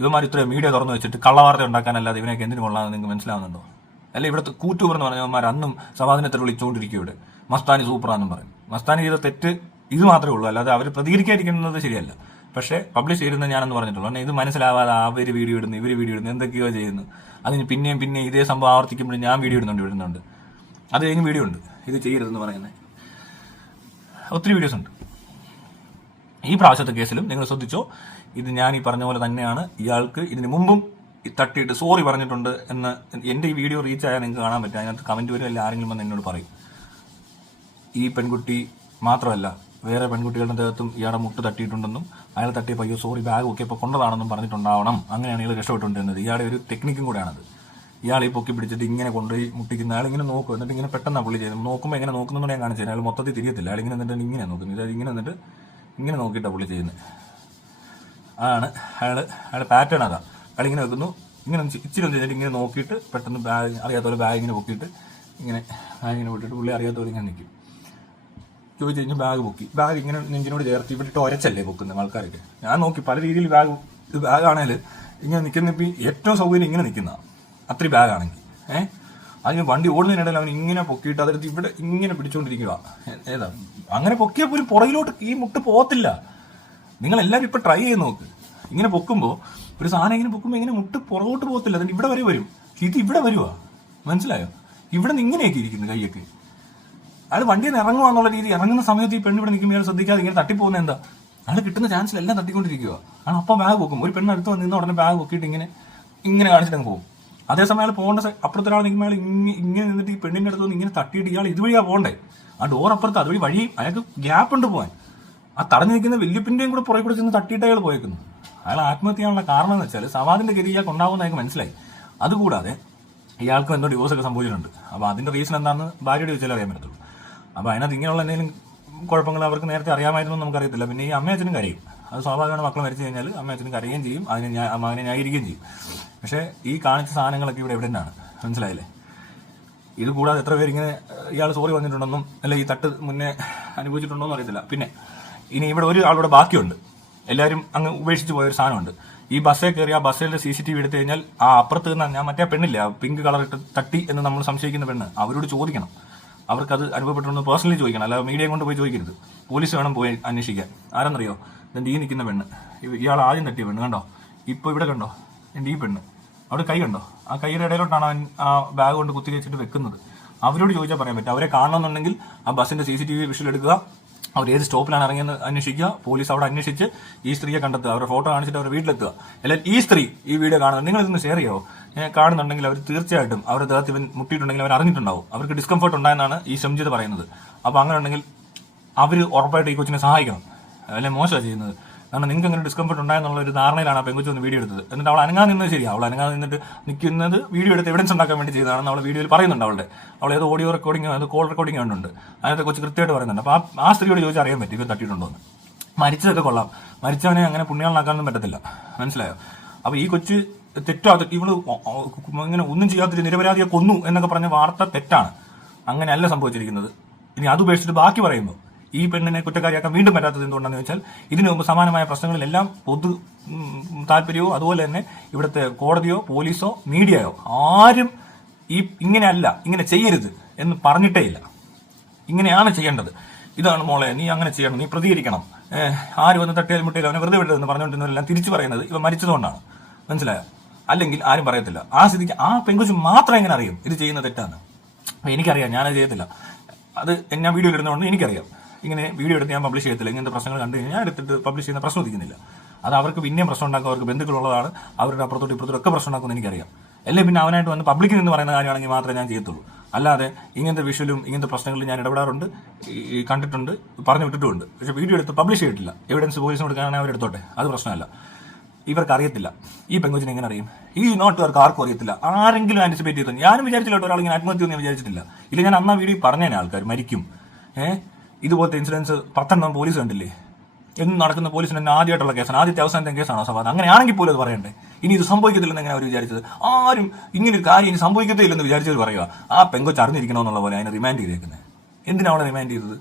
ഇവന്മാർ ഇത്രയും മീഡിയ തുറന്നു വെച്ചിട്ട് കള്ളവാർത്ത ഉണ്ടാക്കാനല്ലാതെ ഇവനൊക്കെ എന്തിനു കൊള്ളാമെന്ന് നിങ്ങൾക്ക് മനസ്സിലാവുന്നുണ്ടോ? അല്ല ഇവിടുത്തെ കൂറ്റൂർ എന്ന് പറഞ്ഞവന്മാർ അന്നും സമാധാനത്തിൽ വിളിച്ചുകൊണ്ടിരിക്കും ഇവിടെ മസ്താനി സൂപ്പറാന്നും പറയും. മസ്താനി ചെയ്ത തെറ്റ് ഇത് മാത്രമേ ഉള്ളൂ. അല്ലാതെ അവർ പ്രതികരിക്കാതിരിക്കുന്നത് ശരിയല്ല. പക്ഷേ പബ്ലിഷ് ചെയ്യുന്നത് ഞാനെന്ന് പറഞ്ഞിട്ടുള്ളൂ. ഇത് മനസ്സിലാവാതെ അവർ വീഡിയോ ഇടുന്നു ഇവർ വീഡിയോ ഇടുന്നു എന്തൊക്കെയോ ചെയ്യുന്നു. അതിന് പിന്നെയും പിന്നെയും ഇതേ സംഭവം ആവർത്തിക്കുമ്പോഴും ഞാൻ വീഡിയോ ഇടുന്നുണ്ട് ഇടുന്നുണ്ട്. അത് കഴിഞ്ഞ് വീഡിയോ ഉണ്ട്. ഇത് ചെയ്യരുതെന്ന് പറയുന്നത് ഒത്തിരി വീഡിയോസ് ഉണ്ട്. ഈ പ്രാവശ്യത്തെ കേസിലും നിങ്ങൾ ശ്രദ്ധിച്ചോ? ഇത് ഞാൻ ഈ പറഞ്ഞ പോലെ തന്നെയാണ്. ഇയാൾക്ക് ഇതിനു മുമ്പും തട്ടിയിട്ട് സോറി പറഞ്ഞിട്ടുണ്ട് എന്ന് എന്റെ ഈ വീഡിയോ റീച്ച് ആയാൽ നിങ്ങൾക്ക് കാണാൻ പറ്റും. അതിനകത്ത് കമന്റ് വരും അല്ലെങ്കിൽ ആരെങ്കിലും വന്ന് എന്നോട് പറയും. ഈ പെൺകുട്ടി മാത്രമല്ല വേറെ പെൺകുട്ടികളുടെ ദേഹത്തും ഇയാളുടെ മുട്ട് തട്ടിയിട്ടുണ്ടെന്നും അയാൾ തട്ടിയപ്പോൾ അയ്യോ സോറി ബാഗ് ഒക്കെ ഇപ്പോൾ കൊണ്ടതാണെന്നും പറഞ്ഞിട്ടുണ്ടാവണം. അങ്ങനെയാണ് ഇയാൾ രക്ഷപ്പെട്ടുകൊണ്ടിരുന്നത്. ഇയാളുടെ ഒരു ടെക്നിക്കും കൂടെയാണത്. ഇയാൾ ഈ പൊക്കി പിടിച്ചിട്ട് ഇങ്ങനെ കൊണ്ടുപോയി മുട്ടിക്കുന്ന ആൾ ഇങ്ങനെ നോക്കും. എന്നിട്ട് ഇങ്ങനെ പെട്ടെന്ന് പുള്ളി ചെയ്തു നോക്കുമ്പോൾ എങ്ങനെ നോക്കുന്നുണ്ട് ഞാൻ കാണിച്ചു അയാൾ മൊത്തത്തിൽ തിരിയത്തില്ല. അയാൾ ഇങ്ങനെ എന്നിട്ട് ഇങ്ങനെ നോക്കുന്നു. ഇതായത് ഇങ്ങനെ എന്നിട്ട് ഇങ്ങനെ നോക്കിയിട്ടാണ് പുള്ളി ചെയ്യുന്നത്. അതാണ് അയാൾ അയാളുടെ പാറ്റേൺ അതാ. അയാൾ ഇങ്ങനെ വെക്കുന്നു. ഇങ്ങനെ ഇച്ചിരി ഒന്ന് ചെയ്തിട്ട് ഇങ്ങനെ നോക്കിയിട്ട് പെട്ടെന്ന് ബാഗ് അറിയാത്ത ബാഗ് ഇങ്ങനെ പൊക്കിയിട്ട് ഇങ്ങനെ ബാഗ് ഇങ്ങനെ പൊട്ടിയിട്ട് പുള്ളി അറിയാത്ത ഇങ്ങനെ നിൽക്കും ചോദിച്ചു കഴിഞ്ഞാൽ ബാഗ് പൊക്കി. ബാഗ് ഇങ്ങനെ നെഞ്ചിനോട് ചേർത്ത് ഇവിടെ ഒരച്ചല്ലേ പൊക്കുന്നത് ആൾക്കാരൊക്കെ. ഞാൻ നോക്കി പല രീതിയിൽ ബാഗ് ബാഗാണേൽ ഇങ്ങനെ നിൽക്കുന്ന ഇപ്പം ഏറ്റവും സൗകര്യം ഇങ്ങനെ നിൽക്കുന്ന അത്രയും ബാഗാണെങ്കിൽ ഏഹ് അതിന് വണ്ടി ഓടുന്നതിനിടയിൽ അവൻ ഇങ്ങനെ പൊക്കിയിട്ട് അതെടുത്ത് ഇവിടെ ഇങ്ങനെ പിടിച്ചുകൊണ്ടിരിക്കുക ഏതാ? അങ്ങനെ പൊക്കിയാൽ പോലും പുറകിലോട്ട് ഈ മുട്ട് പോകത്തില്ല. നിങ്ങൾ എല്ലാവരും ഇപ്പൊ ട്രൈ ചെയ്ത് നോക്ക്. ഇങ്ങനെ പൊക്കുമ്പോൾ ഒരു സാധനം ഇങ്ങനെ പൊക്കുമ്പോൾ ഇങ്ങനെ മുട്ട് പുറകോട്ട് പോകത്തില്ല. അതിന് ഇവിടെ വരെ വരും. ഇത് ഇവിടെ വരുവാ. മനസ്സിലായോ? ഇവിടെ നിന്ന് ഇങ്ങനെയൊക്കെ ഇരിക്കുന്നു കൈയൊക്കെ. അയാൾ വണ്ടിയിൽ നിന്ന് ഇറങ്ങുക എന്നുള്ള രീതി. ഇറങ്ങുന്ന സമയത്ത് ഈ പെണ്ണ് ഇവിടെ നിൽക്കുമ്പോൾ ഇയാൾ ശ്രദ്ധിക്കാതെ ഇങ്ങനെ തട്ടിപ്പോകുന്ന എന്താ? അയാൾ കിട്ടുന്ന ചാൻസിൽ എല്ലാം തട്ടിക്കൊണ്ടിരിക്കുക ആണ് അപ്പം ബാഗ് വെക്കും. ഒരു പെണ്ണ് അടുത്ത് വന്ന് ഉടനെ ബാഗ് പൊക്കിയിട്ട് ഇങ്ങനെ ഇങ്ങനെ കാണിച്ചിട്ട് പോകും. അതേസമയം അയാൾ പോകേണ്ട അപ്പുറത്തെ ഒരാൾ നിൽക്കുമ്പോൾ അയാൾ ഇങ്ങനെ നിന്നിട്ട് ഈ പെണ്ണിന്റെ അടുത്ത് വന്ന് ഇങ്ങനെ തട്ടിയിട്ട് ഇയാൾ ഇതുവഴിയാണ് പോകണ്ടേ? ആ ഡോർ അപ്പുറത്ത് അതുവഴി വഴി അയാൾക്ക് ഗ്യാപ്പ് ഉണ്ട് പോകാൻ ആ തടഞ്ഞു നിൽക്കുന്ന വല്യപ്പിന്റെയും കൂടെ പുറകെ കൂടെ ചെന്ന് തട്ടിയിട്ട് അയാൾ പോയേക്കുന്നു. അയാൾ ആത്മഹത്യ കാരണം എന്ന് വെച്ചാൽ സവാദിന്റെ ഗതി ഇയാൾക്ക് ഉണ്ടാവുമെന്ന് അയാൾക്ക് മനസ്സിലായി. അതുകൂടാതെ ഇയാൾക്ക് എന്തോ ഡിവോഴ്സ് ഒക്കെ സംഭവിച്ചിട്ടുണ്ട്. അപ്പോൾ അതിന്റെ റീസൺ എന്താണെന്ന് ഭാര്യയുടെ ചോദിച്ചാൽ അറിയാൻ പറ്റത്തുള്ളൂ. അപ്പോൾ അതിനകത്ത് ഇങ്ങനെയുള്ള എന്തെങ്കിലും കുഴപ്പങ്ങൾ അവർക്ക് നേരത്തെ അറിയാമായിരുന്നു നമുക്കറിയത്തില്ല. പിന്നെ ഈ അമ്മയച്ഛനും കരയും. അത് സ്വാഭാവികമാണ് മക്കൾ മരിച്ചു കഴിഞ്ഞാൽ അമ്മയച്ഛനും കരയുകയും ചെയ്യും അതിനെ ഞാൻ മകനെ ന്യായീകരിക്കുകയും ചെയ്യും. പക്ഷേ ഈ കാണിച്ച സാധനങ്ങളൊക്കെ ഇവിടെ എവിടെ നിന്നാണ്? മനസ്സിലായില്ലേ? ഇത് കൂടാതെ എത്ര പേര് ഇങ്ങനെ ഇയാൾ സോറി പറഞ്ഞിട്ടുണ്ടെന്നും അല്ല ഈ തട്ട് മുന്നേ അനുഭവിച്ചിട്ടുണ്ടോ എന്ന് അറിയത്തില്ല. പിന്നെ ഇനി ഇവിടെ ഒരു ആളുടെ ബാക്കിയുണ്ട്. എല്ലാവരും അങ്ങ് ഉപേക്ഷിച്ച് പോയ ഒരു സാധനമുണ്ട്. ഈ ബസ്സേ കയറി ആ ബസ്സിലെ സി സി ടി വി എടുത്തു കഴിഞ്ഞാൽ ആ അപ്പുറത്ത് നിന്ന് ഞാൻ മറ്റേ പെണ്ണില്ല പിങ്ക് കളർ ഇട്ട് തട്ടി എന്ന് നമ്മൾ സംശയിക്കുന്ന പെണ്ണ് അവരോട് ചോദിക്കണം. അവർക്കത് അനുഭവപ്പെട്ടുണ്ടെന്ന് പേഴ്സണലി ചോദിക്കണം. അല്ലാതെ മീഡിയ കൊണ്ട് പോയി ചോദിക്കരുത്. പോലീസ് വേണം പോയി അന്വേഷിക്കാൻ. ആരെന്നറിയോ? ഇതിന്റെ ഈ നിൽക്കുന്ന പെണ്ണ്. ഇയാൾ ആദ്യം തട്ടിയ പെണ്ണ് കണ്ടോ? ഇപ്പൊ ഇവിടെ കണ്ടോ? എന്റെ ഈ പെണ്ണ്. അവിടെ കൈ കണ്ടോ? ആ കൈയുടെ ഇടയിലോട്ടാണ് അവൻ ആ ബാഗ് കൊണ്ട് കുത്തി വെച്ചിട്ട് വെക്കുന്നത്. അവരോട് ചോദിച്ചാൽ പറയാൻ പറ്റും. അവരെ കാണണമെന്നുണ്ടെങ്കിൽ ആ ബസ്സിന്റെ സി സി ടി വി വിഷയം എടുക്കുക. അവർ ഏത് സ്റ്റോപ്പിലാണ് ഇറങ്ങിയെന്ന് അന്വേഷിക്കുക. പോലീസ് അവിടെ അന്വേഷിച്ച് ഈ സ്ത്രീയെ കണ്ടെത്തുക. അവരുടെ ഫോട്ടോ കാണിച്ചിട്ട് അവരുടെ വീട്ടിലെത്തുക. അല്ലെങ്കിൽ ഈ സ്ത്രീ ഈ വീഡിയോ കാണുന്നത് നിങ്ങൾ ഇതൊന്ന് ഷെയർ ചെയ്യോ? കാണുന്നുണ്ടെങ്കിൽ അവർ തീർച്ചയായിട്ടും അവരുടെ ദേഹത്ത് ഇവൻ മുട്ടിയിട്ടുണ്ടെങ്കിൽ അവർ അറിഞ്ഞിട്ടുണ്ടാവും. അവർക്ക് ഡിസ്കംഫർട്ട് ഉണ്ടായെന്നാണ് ഈ സംജിത് പറയുന്നത്. അപ്പോൾ അങ്ങനെ ഉണ്ടെങ്കിൽ അവർ ഉറപ്പായിട്ട് ഈ കൊച്ചിനെ സഹായിക്കണം. അല്ലെങ്കിൽ മോശമാണ് ചെയ്യുന്നത്. കാരണം നിങ്ങൾക്ക് അങ്ങനെ ഡിസ്കംഫർട്ട് ഉണ്ടായെന്നുള്ള ഒരു ധാരണയിലാണ് ആ പെങ്കുച്ചു വീഡിയോ എടുത്തത്. എന്നിട്ട് അവൾ അനങ്ങാൻ നിന്നത് ശരിയാണ് അവൾ അനങ്ങാൻ നിന്നിട്ട് നിൽക്കുന്നത് വീഡിയോ എടുത്ത് എവിഡൻസ് ഉണ്ടാക്കാൻ വേണ്ടി ചെയ്തതാണ് അവൾ വീഡിയോയിൽ പറയുന്നുണ്ട് അവളുടെ. അവൾ ഏത് ഓഡിയോ റെക്കോർഡിംഗ് അത് കോൾ റെക്കോർഡിംഗ് ഉണ്ട് അതിനകത്ത് കൊച്ചു കൃത്യമായിട്ട് പറയുന്നുണ്ട്. അപ്പോൾ ആ സ്ത്രീയോട് ചോദിച്ചാൽ അറിയാൻ പറ്റും ഇവർ തട്ടിയിട്ടുണ്ടോ എന്ന്. മരിച്ചതൊക്കെ കൊള്ളാം. മരിച്ചവനെ അങ്ങനെ പുണ്യാളനാക്കാനൊന്നും പറ്റത്തില്ല. മനസ്സിലായോ? അപ്പോൾ ഈ കൊച്ച് തെറ്റാ ഇവൾ ഇങ്ങനെ ഒന്നും ചെയ്യാത്തൊരു നിരപരാധിയെ കൊന്നു എന്നൊക്കെ പറഞ്ഞ വാർത്ത തെറ്റാണ്. അങ്ങനെയല്ല സംഭവിച്ചിരിക്കുന്നത്. ഇനി അത് ഉപേക്ഷിച്ചിട്ട് ബാക്കി പറയുമ്പോൾ ഈ പെണ്ണിനെ കുറ്റക്കാരിയാക്കാൻ വീണ്ടും പറ്റാത്തത് എന്തുകൊണ്ടാണെന്ന് ചോദിച്ചാൽ ഇതിനു മുമ്പ് സമാനമായ പ്രശ്നങ്ങളിലെല്ലാം പൊതു താല്പര്യവും അതുപോലെ തന്നെ ഇവിടുത്തെ കോടതിയോ പോലീസോ മീഡിയയോ ആരും ഈ ഇങ്ങനെയല്ല ഇങ്ങനെ ചെയ്യരുത് എന്ന് പറഞ്ഞിട്ടേ ഇല്ല. ഇങ്ങനെയാണ് ചെയ്യേണ്ടത്. ഇതാണ് മോളെ നീ അങ്ങനെ ചെയ്യണം നീ പ്രതികരിക്കണം. ആര് വന്ന് തട്ടിയാലും മുട്ടയിലും അവനെ വെറുതെ വിടരുതെന്ന് പറഞ്ഞുകൊണ്ടിരുന്നവരെല്ലാം തിരിച്ചു പറയുന്നത് ഇവ മരിച്ചതുകൊണ്ടാണ്. മനസ്സിലായോ? അല്ലെങ്കിൽ ആരും പറയത്തില്ല. ആ സ്ഥിതിക്ക് ആ പെങ്കുച്ചു മാത്രം എങ്ങനെ അറിയും ഇത് ചെയ്യുന്ന തെറ്റാണ് എനിക്കറിയാം ഞാനത് ചെയ്യത്തില്ല. അത് ഞാൻ വീഡിയോ ഇടുന്നതുകൊണ്ട് എനിക്കറിയാം. ഇങ്ങനെ വീഡിയോ എടുത്ത് ഞാൻ പബ്ലിഷ് ചെയ്യത്തില്ല. ഇങ്ങനത്തെ പ്രശ്നങ്ങൾ കണ്ടു കഴിഞ്ഞാൽ ഞാൻ എടുത്തിട്ട് പബ്ലിഷ് ചെയ്യുന്ന പ്രശ്നം ഉദിക്കുന്നില്ല അത് അവർക്ക് പിന്നെയും പ്രശ്നം ഉണ്ടാക്കും അവർക്ക് ബന്ധുക്കളുള്ളതാണ്. അവരുടെ അപ്പുറത്തോട്ട് ഇപ്പുറത്തോട്ട് ഒക്കെ പ്രശ്നം ഉണ്ടാക്കുമെന്ന് എനിക്കറിയാം. അല്ലേ? പിന്നെ അവനായിട്ട് വന്ന് പബ്ലിക്കിൽ നിന്ന് പറയുന്ന കാര്യമാണെങ്കിൽ മാത്രമേ ഞാൻ ചെയ്യത്തുള്ളൂ. അല്ലാതെ ഇങ്ങനത്തെ വിഷ്വലും ഇങ്ങനത്തെ പ്രശ്നങ്ങളിൽ ഞാൻ ഇടപെടാറുണ്ട്. കണ്ടിട്ടുണ്ട് പറഞ്ഞു വിട്ടിട്ടുണ്ട് പക്ഷേ വീഡിയോ എടുത്ത് പബ്ലിഷ് ചെയ്തിട്ടില്ല. എവിഡൻസ് പോലീസിന് കൊടുക്കാനാണെങ്കിൽ അവരെടുത്തോട്ടെ അത് പ്രശ്നമല്ല. ഇവർക്ക് അറിയത്തില്ല. ഈ പെങ്കുച്ചിനെ എങ്ങനെ അറിയും? ഈ നോട്ടുകാർക്ക് ആർക്കും അറിയത്തില്ല. ആരെങ്കിലും ആന്റിസിപ്പേറ്റ് ചെയ്തു ഞാനും വിചാരിച്ചില്ല ഒരാൾ ഇങ്ങനെ ആത്മഹത്യ ഒന്നും വിചാരിച്ചിട്ടില്ല. ഇല്ല ഞാൻ അന്നാ വീഡിയോ പറഞ്ഞേനെ ആൾക്കാർ മരിക്കും. ഏഹ് ഇതുപോലത്തെ ഇൻസിഡൻസ് പത്തെണ്ണം പോലീസ് കണ്ടില്ലേ? എന്നും നടക്കുന്ന പോലീസിന് തന്നെ ആദ്യമായിട്ടുള്ള കേസാണ് ആദ്യത്തെ അവസാനത്തെ കേസാണോ സഭ അങ്ങനെയാണെങ്കിൽ പോലും അത് പറയണ്ടേ? ഇനി ഇത് സംഭവിക്കത്തില്ലെന്ന് എങ്ങനെ അവർ വിചാരിച്ചത്? ആരും ഇങ്ങനെ ഒരു കാര്യം ഇനി സംഭവിക്കത്തില്ലെന്ന് വിചാരിച്ചത് പറയുക. ആ പെങ്കൊച്ച് അറിഞ്ഞിരിക്കണമെന്നുള്ള പോലെ അതിനെ റിമാൻഡ് ചെയ്തേക്കുന്നത് എന്തിനാണ് റിമാൻഡ് ചെയ്തത്?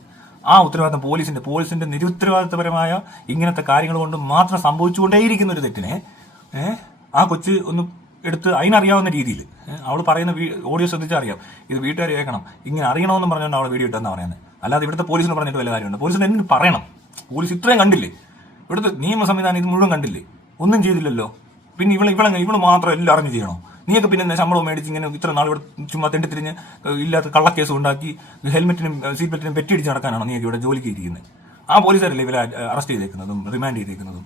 ആ ഉത്തരവാദിത്തം പോലീസിന്റെ പോലീസിന്റെ നിരുത്തരവാദിത്തപരമായ ഇങ്ങനത്തെ കാര്യങ്ങൾ കൊണ്ട് മാത്രം സംഭവിച്ചുകൊണ്ടേയിരിക്കുന്ന ഒരു തെറ്റിനെ ആ കൊച്ച് ഒന്ന് എടുത്ത് അതിനറിയാവുന്ന രീതിയിൽ അവൾ പറയുന്ന ഓഡിയോ ശ്രദ്ധിച്ചാൽ അറിയാം. ഇത് വീട്ടുകാർ കേൾക്കണം. ഇങ്ങനെ അറിയണമെന്ന് പറഞ്ഞുകൊണ്ട് അവൾ വീഡിയോ ഇട്ടെന്നാണ് പറയുന്നത് അല്ലാതെ ഇവിടുത്തെ പോലീസിന് പറഞ്ഞിട്ട് വല്ല കാര്യമുണ്ട്? പോലീസിന് എന്തിനു പറയണം? പോലീസ് ഇത്രയും കണ്ടില്ലേ? ഇവിടുത്തെ നിയമ സംവിധാനം ഇത് മുഴുവൻ കണ്ടില്ലേ? ഒന്നും ചെയ്തില്ലല്ലോ. പിന്നെ ഇവളെ ഇവളെ ഇവൾ മാത്രം എല്ലാം അറിഞ്ഞ് ചെയ്യണോ? നീയൊക്കെ പിന്നെ ശമ്പളം മേടിച്ച് ഇങ്ങനെ ഇത്ര നാൾ ഇവിടെ ചുമ്മാ തെണ്ടി തിരിഞ്ഞ് ഇല്ലാത്ത കള്ളക്കേസ് ഉണ്ടാക്കി ഹെൽമെറ്റിനും സീറ്റ് ബെൽറ്റിനും പെറ്റിടിച്ച് നടക്കാനാണോ നീ ഇവിടെ ജോലിക്ക് ഇരിക്കുന്നത്? ആ പോലീസുകാരല്ലേ ഇവരെ അറസ്റ്റ് ചെയ്തേക്കുന്നതും റിമാൻഡ് ചെയ്തേക്കുന്നതും?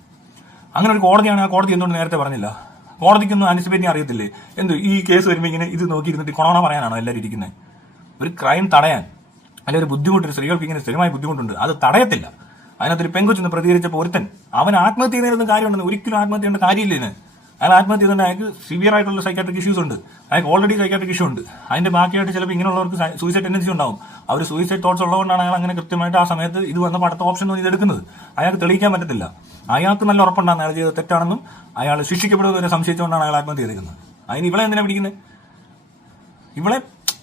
അങ്ങനെ ഒരു കോടതിയാണ് ആ കോടതി എന്തുകൊണ്ട് നേരത്തെ പറഞ്ഞില്ല? കോടതിക്കൊന്നും അനുസരിപ്പിക്കാൻ അറിയത്തില്ലേ? എന്ത് ഈ കേസ് വരുമ്പോൾ ഇങ്ങനെ ഇത് നോക്കിയിരുന്നിട്ട് കൊണോണ പറയാനാണോ എല്ലാവരും ഇരിക്കുന്നത് ഒരു ക്രൈം തടയാൻ അല്ലെങ്കിൽ ഒരു ബുദ്ധിമുട്ട് സ്ത്രീകൾക്ക് ഇങ്ങനെ സ്ഥിരമായ ബുദ്ധിമുട്ടുണ്ട് അത് തടയത്തില്ല. അതിനകത്തൊരു പെങ്കൊച്ചെന്ന് പ്രതികരിച്ചപ്പോൾ ഒരുത്തൻ അവൻ ആത്മഹത്യ ചെയ്യുന്നതിനൊന്നും കാര്യമുണ്ടെന്ന് ഒരിക്കലും ആത്മഹത്യ ചെയ്യേണ്ട കാര്യമില്ല ഇതിന്. അയാൾ ആത്മഹത്യ ചെയ്തുകൊണ്ട് അയാൾക്ക് സിവിയർ ആയിട്ടുള്ള സൈക്കാട്രിക് ഇഷ്യൂസ് ഉണ്ട്. അയാൾക്ക് ഓൾറെഡി സൈക്കാട്രിക് ഇഷ്യൂ ഉണ്ട്. അതിന്റെ ബാക്കിയായിട്ട് ചിലപ്പോൾ ഇങ്ങനെയുള്ളവർക്ക് സൂയിസൈഡ് ടെൻഡൻസി ഉണ്ടാവും. അവർ സൂയിസൈഡ് തോട്ട്സ് ഉള്ളതുകൊണ്ടാണ് അയാൾ അങ്ങനെ കൃത്യമായിട്ട് ആ സമയത്ത് ഇത് വന്ന അടുത്ത ഓപ്ഷൻ ഒന്നും ഇതെടുക്കുന്നത്. അയാൾക്ക് തെളിയിക്കാൻ പറ്റത്തില്ല. അയാൾക്ക് നല്ല ഉറപ്പുണ്ടാകുന്ന അയാൾ ചെയ്തത് തെറ്റാണെന്നും അയാൾ ശിക്ഷിക്കപ്പെടുന്നവരെ സംശയിച്ചുകൊണ്ടാണ് അയാൾ ആത്മഹത്യ ചെയ്തിരിക്കുന്നത് അതിന് ഇവളെ എന്തിനാണ് പിടിക്കുന്നത് ഇവളെ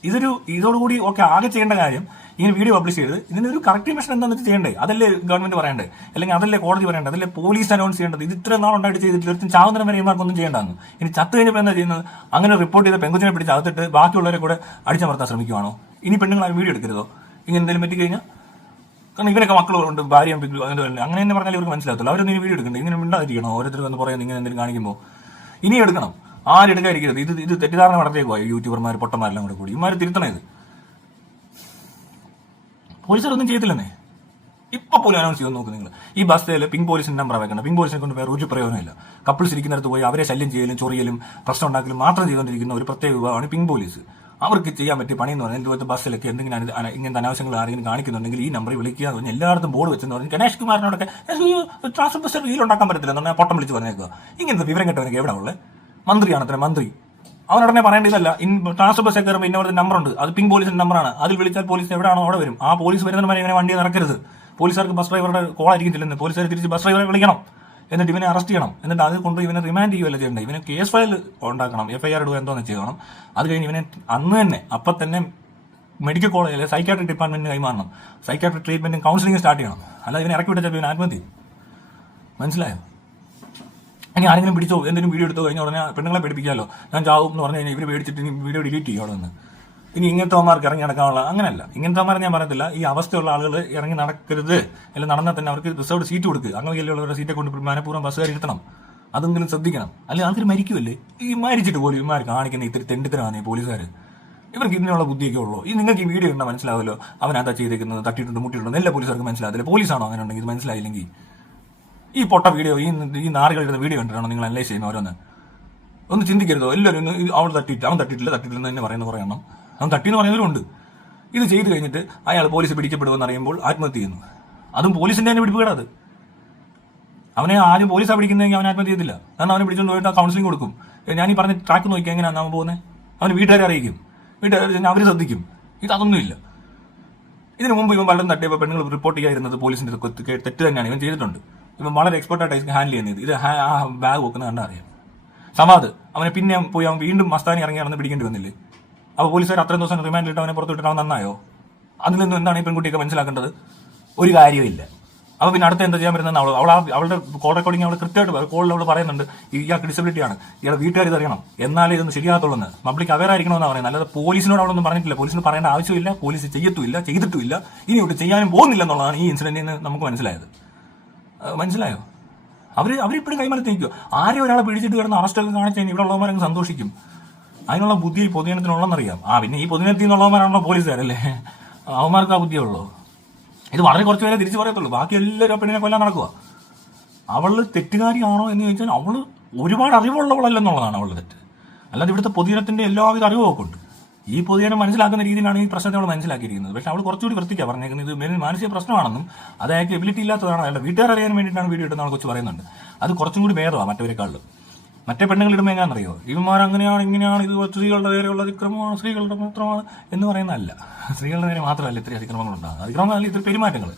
ഇതൊരു ഇതോടുകൂടി ഓക്കെ ആകെ ചെയ്യേണ്ട കാര്യം ഇങ്ങനെ വീഡിയോ പബ്ലിഷ് ചെയ്ത് ഇതിനൊരു കറക്റ്റ് മെഷർ എന്താണെന്ന് ചെയ്യണ്ടേ? അതല്ലേ ഗവൺമെന്റ് പറയേണ്ടത് അല്ലെങ്കിൽ അതല്ലേ കോടതി പറയേണ്ടത് അതല്ലേ പോലീസ് അനൗൺസ് ചെയ്യേണ്ടത്? ഇത് ഇത്ര നാളുണ്ടായിട്ട് ചെയ്തിട്ട് തീർച്ചയായും ചാവുന്നതിന് വരെ ഇമാർക്കൊന്നും ചെയ്യേണ്ടെന്ന്. ഇനി ചത്ത് കഴിഞ്ഞപ്പോൾ എന്താ ചെയ്യുന്നത്? അങ്ങനെ റിപ്പോർട്ട് ചെയ്ത പെങ്കുച്ചിനെ പിടിച്ച് അകത്തിട്ട് ബാക്കിയുള്ളവരെ കൂടെ അടിച്ചമർത്താൻ ശ്രമിക്കുവാണോ? ഇനി പെണ്ണുങ്ങൾ ആ വീഡിയോ എടുക്കരുതോ? ഇങ്ങനെ എന്തെങ്കിലും പറ്റി കഴിഞ്ഞാൽ കാരണം ഇവരൊക്കെ മക്കളുണ്ട് പിക്കും അങ്ങനെ തന്നെ. പറഞ്ഞാൽ ഇവർക്ക് മനസ്സിലാകത്തുള്ളൂ അവരൊന്നും വീഡിയോ എടുക്കണ്ട. ഇങ്ങനെ മിണ്ടാതിരിക്കണോ ഓരോരുത്തർ വന്ന് പറയുന്നത് ഇങ്ങനെ എന്തെങ്കിലും കാണിക്കുമ്പോൾ ഇനി എടുക്കണം. ആരെടുക്കാതിരിക്കരുത് ഇത് ഇത് തെറ്റിദ്ധാരണ നടത്തിയേക്കുവാ യൂട്യൂബർമാർ പൊട്ടന്മാരെല്ലാം കൂടെ കൂടി. ഇമാർ തിരുത്തണേ ഇത്. പോലീസുകാരൊന്നും ചെയ്തില്ലെന്നേ. ഇപ്പൊ പോലും അനൗൺസ് ചെയ്ത് നോക്ക് നിങ്ങൾ ഈ ബസ്സിൽ പിങ്ക് പോലീസിന്റെ നമ്പർ വെക്കണം പിങ്ക് പോലീസിനെ കൊണ്ട് വേറെ ഒരു പ്രയോജനമില്ല കപ്പിൾസ് ഇരിക്കുന്നിടത്ത് പോയി അവരെ ശല്യം ചെയ്യലും ചൊറിയലും പ്രശ്നം ഉണ്ടാക്കലും മാത്രം ചെയ്തുകൊണ്ടിരിക്കുന്ന ഒരു പ്രത്യേക വിഭാഗമാണ് പിങ്ക് പോലീസ് അവർക്ക് ചെയ്യാൻ പറ്റിയ പണി എന്ന് പറഞ്ഞാൽ ഇതുപോലത്തെ ബസ്സിലൊക്കെ എന്തെങ്കിലും ഇങ്ങനത്തെ അനാവശ്യങ്ങൾ ആരെങ്കിലും കാണിക്കുന്നുണ്ടെങ്കിൽ ഈ നമ്പർ വിളിക്കുക എന്ന് എല്ലായിടത്തും ബോർഡ് വെച്ചെന്ന് പറഞ്ഞു ഗണേഷ് കുമാറിനോടൊക്കെ ട്രാൻസ്ഫർ ബസ് വീലുണ്ടാക്കാൻ പറ്റത്തില്ല എന്ന് പറഞ്ഞാൽ പൊട്ടം വിളിച്ച് പറഞ്ഞേക്കുക. ഇങ്ങനത്തെ വിവരം കേട്ടവനൊക്കെ എവിടെ ഉള്ളത്? മന്ത്രിയാണ് അത്ര മന്ത്രി. അവനുടനെ പറയേണ്ടതല്ല ഇൻ ട്രാൻസ്ഫർ ബസ് കയറുമ്പോൾ ഇന്നവരുടെ നമ്പർ ഉണ്ട്. അത് പിങ്ക് പോലീസിന്റെ നമ്പറാണ് അതിൽ വിളിച്ചാൽ പോലീസ് എവിടെയാണോ അവിടെ വരും. ആ പോലീസ് വരുന്ന വരെ ഇവനെ വണ്ടി നടക്കരുത്. പോലീസുകാർക്ക് ബസ് ഡ്രൈവറുടെ കോൾ ആയിരിക്കും ചെല്ലുന്നത് പോലീസുകാർ തിരിച്ച് ബസ് ഡ്രൈവറെ വിളിക്കണം. എന്നിട്ട് ഇവനെ അറസ്റ്റ് ചെയ്യണം. എന്നിട്ട് അത് കൊണ്ട് ഇവനെ റിമാൻഡ് ചെയ്യുകയല്ല ചെയ്യേണ്ടത്? ഇവന് കേസ് ഫയൽ ഉണ്ടാക്കണം. എഫ് ഐ ആർ ഇടുക എന്തോന്ന് ചെയ്യണം അത് കഴിഞ്ഞ് ഇവനെ അന്ന് തന്നെ അപ്പം തന്നെ മെഡിക്കൽ കോളേജിലെ സൈക്കാട്രിക് ഡിപ്പാർട്ട്മെന്റിന് കൈമാറണം. സൈക്കാട്രിക് ട്രീറ്റ്മെന്റും കൗൺസിലിംഗ് സ്റ്റാർട്ട് ചെയ്യണം. അല്ലാതെ ഇവനെ ഇറക്കി വിട്ടാൽ ഇവൻ ആത്മഹത്യ മനസ്സിലായോ? ഇനി ആരെങ്കിലും പിടിച്ചോ എന്തെങ്കിലും വീഡിയോ എടുത്തോ കഴിഞ്ഞ ഉടനെ പെണ്ണുങ്ങളെ പേടിപ്പിക്കാമല്ലോ ഞാൻ ചാവും എന്ന് പറഞ്ഞു കഴിഞ്ഞാൽ ഇവർ പേടിച്ചിട്ട് ഇനി വീഡിയോ ഡിലീറ്റ് ചെയ്യും അവിടെ നിന്ന് ഇനി ഇങ്ങനത്തെ അവന്മാർക്ക് ഇറങ്ങി നടക്കാനുള്ള അങ്ങനെയല്ല ഇങ്ങനത്തെ അവന്മാരെ ഞാൻ പറയത്തില്ല. ഈ അവസ്ഥയുള്ള ആളുകൾ ഇറങ്ങി നടക്കരുത്. അല്ലെങ്കിൽ നടന്നാൽ തന്നെ അവർക്ക് റിസർവ്ഡ് സീറ്റ് കൊടുക്കുക അങ്ങനെ സീറ്റെ കൊണ്ട് മനഃപൂർവം ബസ്സുകാർ ഇരുത്തണം. അതെങ്കിലും ശ്രദ്ധിക്കണം. അല്ലെങ്കിൽ ആൾക്കാർ മരിക്കുമല്ലേ ഈ മരിച്ചിട്ട് പോലും ഇമാർ കാണിക്കുന്ന ഇത്തിരി തെണ്ടിത്തരാണ് ഈ പോലീസുകാർ ഇവർക്ക് ഇതിനുള്ള ബുദ്ധിയൊക്കെ ഉള്ളൂ? ഈ നിങ്ങൾക്ക് ഈ വീഡിയോ കണ്ടാൽ മനസ്സിലാവുമല്ലോ അവൻ അതാ ചെയ്തേക്കുന്നത് തട്ടിയിട്ടുണ്ട് മുട്ടിയിട്ടുണ്ട്. എല്ലാ പോലീസുകാർക്ക് മനസ്സിലാവില്ല പോലീസാണോ അങ്ങനെ ഉണ്ടെങ്കിൽ ഇത് മനസ്സിലായില്ലെങ്കിൽ. ഈ പൊട്ട വീഡിയോ ഈ ഈ നാറുകളുടെ വീഡിയോ കണ്ടിട്ടാണോ നിങ്ങൾ അനലൈസ് ചെയ്യുന്നത് ഓരോന്ന്? ഒന്ന് ചിന്തിക്കരുതോ. എല്ലാവരും ഒന്ന് അവൾ തട്ടിയിട്ട് അവൻ തട്ടിയിട്ടില്ല തട്ടിയിട്ടില്ലെന്ന് തന്നെ പറയുന്ന പറയണം അവൻ തട്ടിയെന്ന് പറയുന്നവരുണ്ട് ഇത് ചെയ്തു കഴിഞ്ഞിട്ട് അയാൾ പോലീസ് പിടിക്കപ്പെടുമെന്ന് അറിയുമ്പോൾ ആത്മഹത്യ ചെയ്യുന്നു. അതും പോലീസിന്റെ തന്നെ പിടിപ്പുകേടാത് അവനെ ആദ്യം പോലീസാണ് പിടിക്കുന്നതെങ്കിൽ അവൻ ആത്മഹത്യ ചെയ്തില്ല കാരണം അവനെ പിടിച്ചുകൊണ്ട് പോയിട്ട് കൗൺസിലിംഗ് കൊടുക്കും. ഞാൻ ഈ പറഞ്ഞ ട്രാക്ക് നോക്കി എങ്ങനെയാണ് അവൻ പോകുന്നത് അവന് വീട്ടുകാരെ അറിയിക്കും. വീട്ടുകാർ അവർ ശ്രദ്ധിക്കും. ഇത് ഇതൊന്നുമില്ല ഇതിനു മുമ്പ് ഇവൻ പലരും തട്ടിയപ്പോൾ പെണ്ണുങ്ങൾ റിപ്പോർട്ട് ചെയ്യാതിരുന്നത് പോലീസിന്റെ തെറ്റ് തന്നെയാണ്. ഇവൻ ചെയ്തിട്ടുണ്ട്. ഇവൻ വളരെ എക്സ്പെർട്ടായിട്ട് ഹാൻഡിൽ ചെയ്യുന്നത്. ഇത് ആ ബാഗ് വെക്കുന്ന കണ്ടാൽ അറിയാം. സമാദ് അവനെ പിന്നെ പോയി അവൻ വീണ്ടും മസ്താനി ഇറങ്ങി നടന്ന് പിടിക്കേണ്ടി വന്നില്ലേ? അപ്പോൾ പോലീസുകാർ അത്രയും ദിവസം റിമാൻഡിലിട്ട് അവനെ പുറത്തുവിട്ടിട്ട് അവൻ നന്നായോ? അതിൽ നിന്നും എന്താണ് ഈ പെൺകുട്ടിയൊക്കെ മനസ്സിലാക്കേണ്ടത്? ഒരു കാര്യമില്ല അപ്പോൾ പിന്നെ അടുത്ത എന്താ ചെയ്യാൻ പറ്റുന്നത് അവൾ അവൾ അവളുടെ കോൾ റെക്കോർഡിംഗ് അവൾ കൃത്യമായിട്ട് കോളിൽ അവൾ പറയുന്നുണ്ട്. ഇയാൾക്ക് ഡിസബിലിറ്റി ആണ്. ഇയാളെ വീട്ടുകാർ ഇത് അറിയണം എന്നാലേ ഇതൊന്നും ശരിയാകത്തുള്ളൂ പബ്ലിക് അവയർ ആയിരിക്കണമെന്ന് പറയുന്നത്. അല്ലാതെ പോലീസിനോട് അവളൊന്നും പറഞ്ഞിട്ടില്ല. പോലീസിന് പറയേണ്ട ആവശ്യമില്ല. പോലീസ് ചെയ്യത്തുമില്ല ചെയ്തിട്ടുമില്ല. ഇനി ഇവിടെ ചെയ്യാനും പോകുന്നില്ല എന്നുള്ളതാണ് ഈ ഇൻസിഡന്റിൽ നിന്ന് നമുക്ക് മനസ്സിലായത്. മനസ്സിലായോ? അവർ അവരിപ്പോഴും കൈമാറി നിൽക്കുക ആരെ ഒരാളെ പിടിച്ചിട്ട് കിടന്ന് അറസ്റ്റൊക്കെ കാണിച്ചു കഴിഞ്ഞാൽ ഇവിടെ ഉള്ളവരങ്ങ് സന്തോഷിക്കും. അതിനുള്ള ബുദ്ധി ഈ പൊതുജനത്തിനുള്ളതെന്നറിയാം. ആ പിന്നെ ഈ പൊതുജനത്തിൽ നിന്നുള്ളവന്മാരാണല്ലോ പോലീസുകാരല്ലേ? അവന്മാർക്ക് ആ ബുദ്ധിയുള്ളൂ ഇത് വളരെ കുറച്ച് പേരെ തിരിച്ചു പറയത്തുള്ളൂ. ബാക്കി എല്ലാവരും ആ പെണ്ണിനെ കൊല്ലാൻ നടക്കുക അവൾ തെറ്റുകാരിയാണോ എന്ന് ചോദിച്ചാൽ അവൾ ഒരുപാട് അറിവുള്ളവളല്ലെന്നുള്ളതാണ് അവളുടെ തെറ്റ്. അല്ലാതെ ഇവിടുത്തെ പൊതുജനത്തിന്റെ എല്ലാവിധ അറിവും ഒക്കെ ഉണ്ട് ഈ പൊതുജനം മനസ്സിലാക്കുന്ന രീതിയിലാണ് ഈ പ്രശ്നത്തെ അവൾ മനസ്സിലാക്കിയിരിക്കുന്നത്. പക്ഷെ അവൾ കുറച്ചുകൂടി വൃത്തിക്കാണ് പറഞ്ഞേക്കുന്നത്. ഇത് മെയിൻ മാനസിക പ്രശ്നമാണെന്നും അത് അയാൾക്ക് എബിലിറ്റി ഇല്ലാത്തതാണ്. അയാളുടെ വീട്ടുകാർ അറിയാൻ വേണ്ടിയിട്ടാണ് വീഡിയോ ഇട്ടുന്ന കൊച്ചു പറയുന്നുണ്ട്. അത് കുറച്ചും കൂടി ഭേദമാണ് മറ്റവരെക്കാളും. മറ്റേ പെണ്ണുങ്ങൾ ഇടുമ്പോൾ എങ്ങനെയാണെന്നറിയോ ഇവന്മാർ അങ്ങനെയാണ് ഇങ്ങനെയാണ് ഇത് സ്ത്രീകളുടെ നേരെയുള്ള അതിക്രമമാണ് സ്ത്രീകളുടെ മാത്രമാണ് എന്ന് പറയുന്നതല്ല. സ്ത്രീകളുടെ നേരെ മാത്രമല്ല ഇത്രയും അതിക്രമങ്ങൾ ഇത്ര പെരുമാറ്റങ്ങൾ.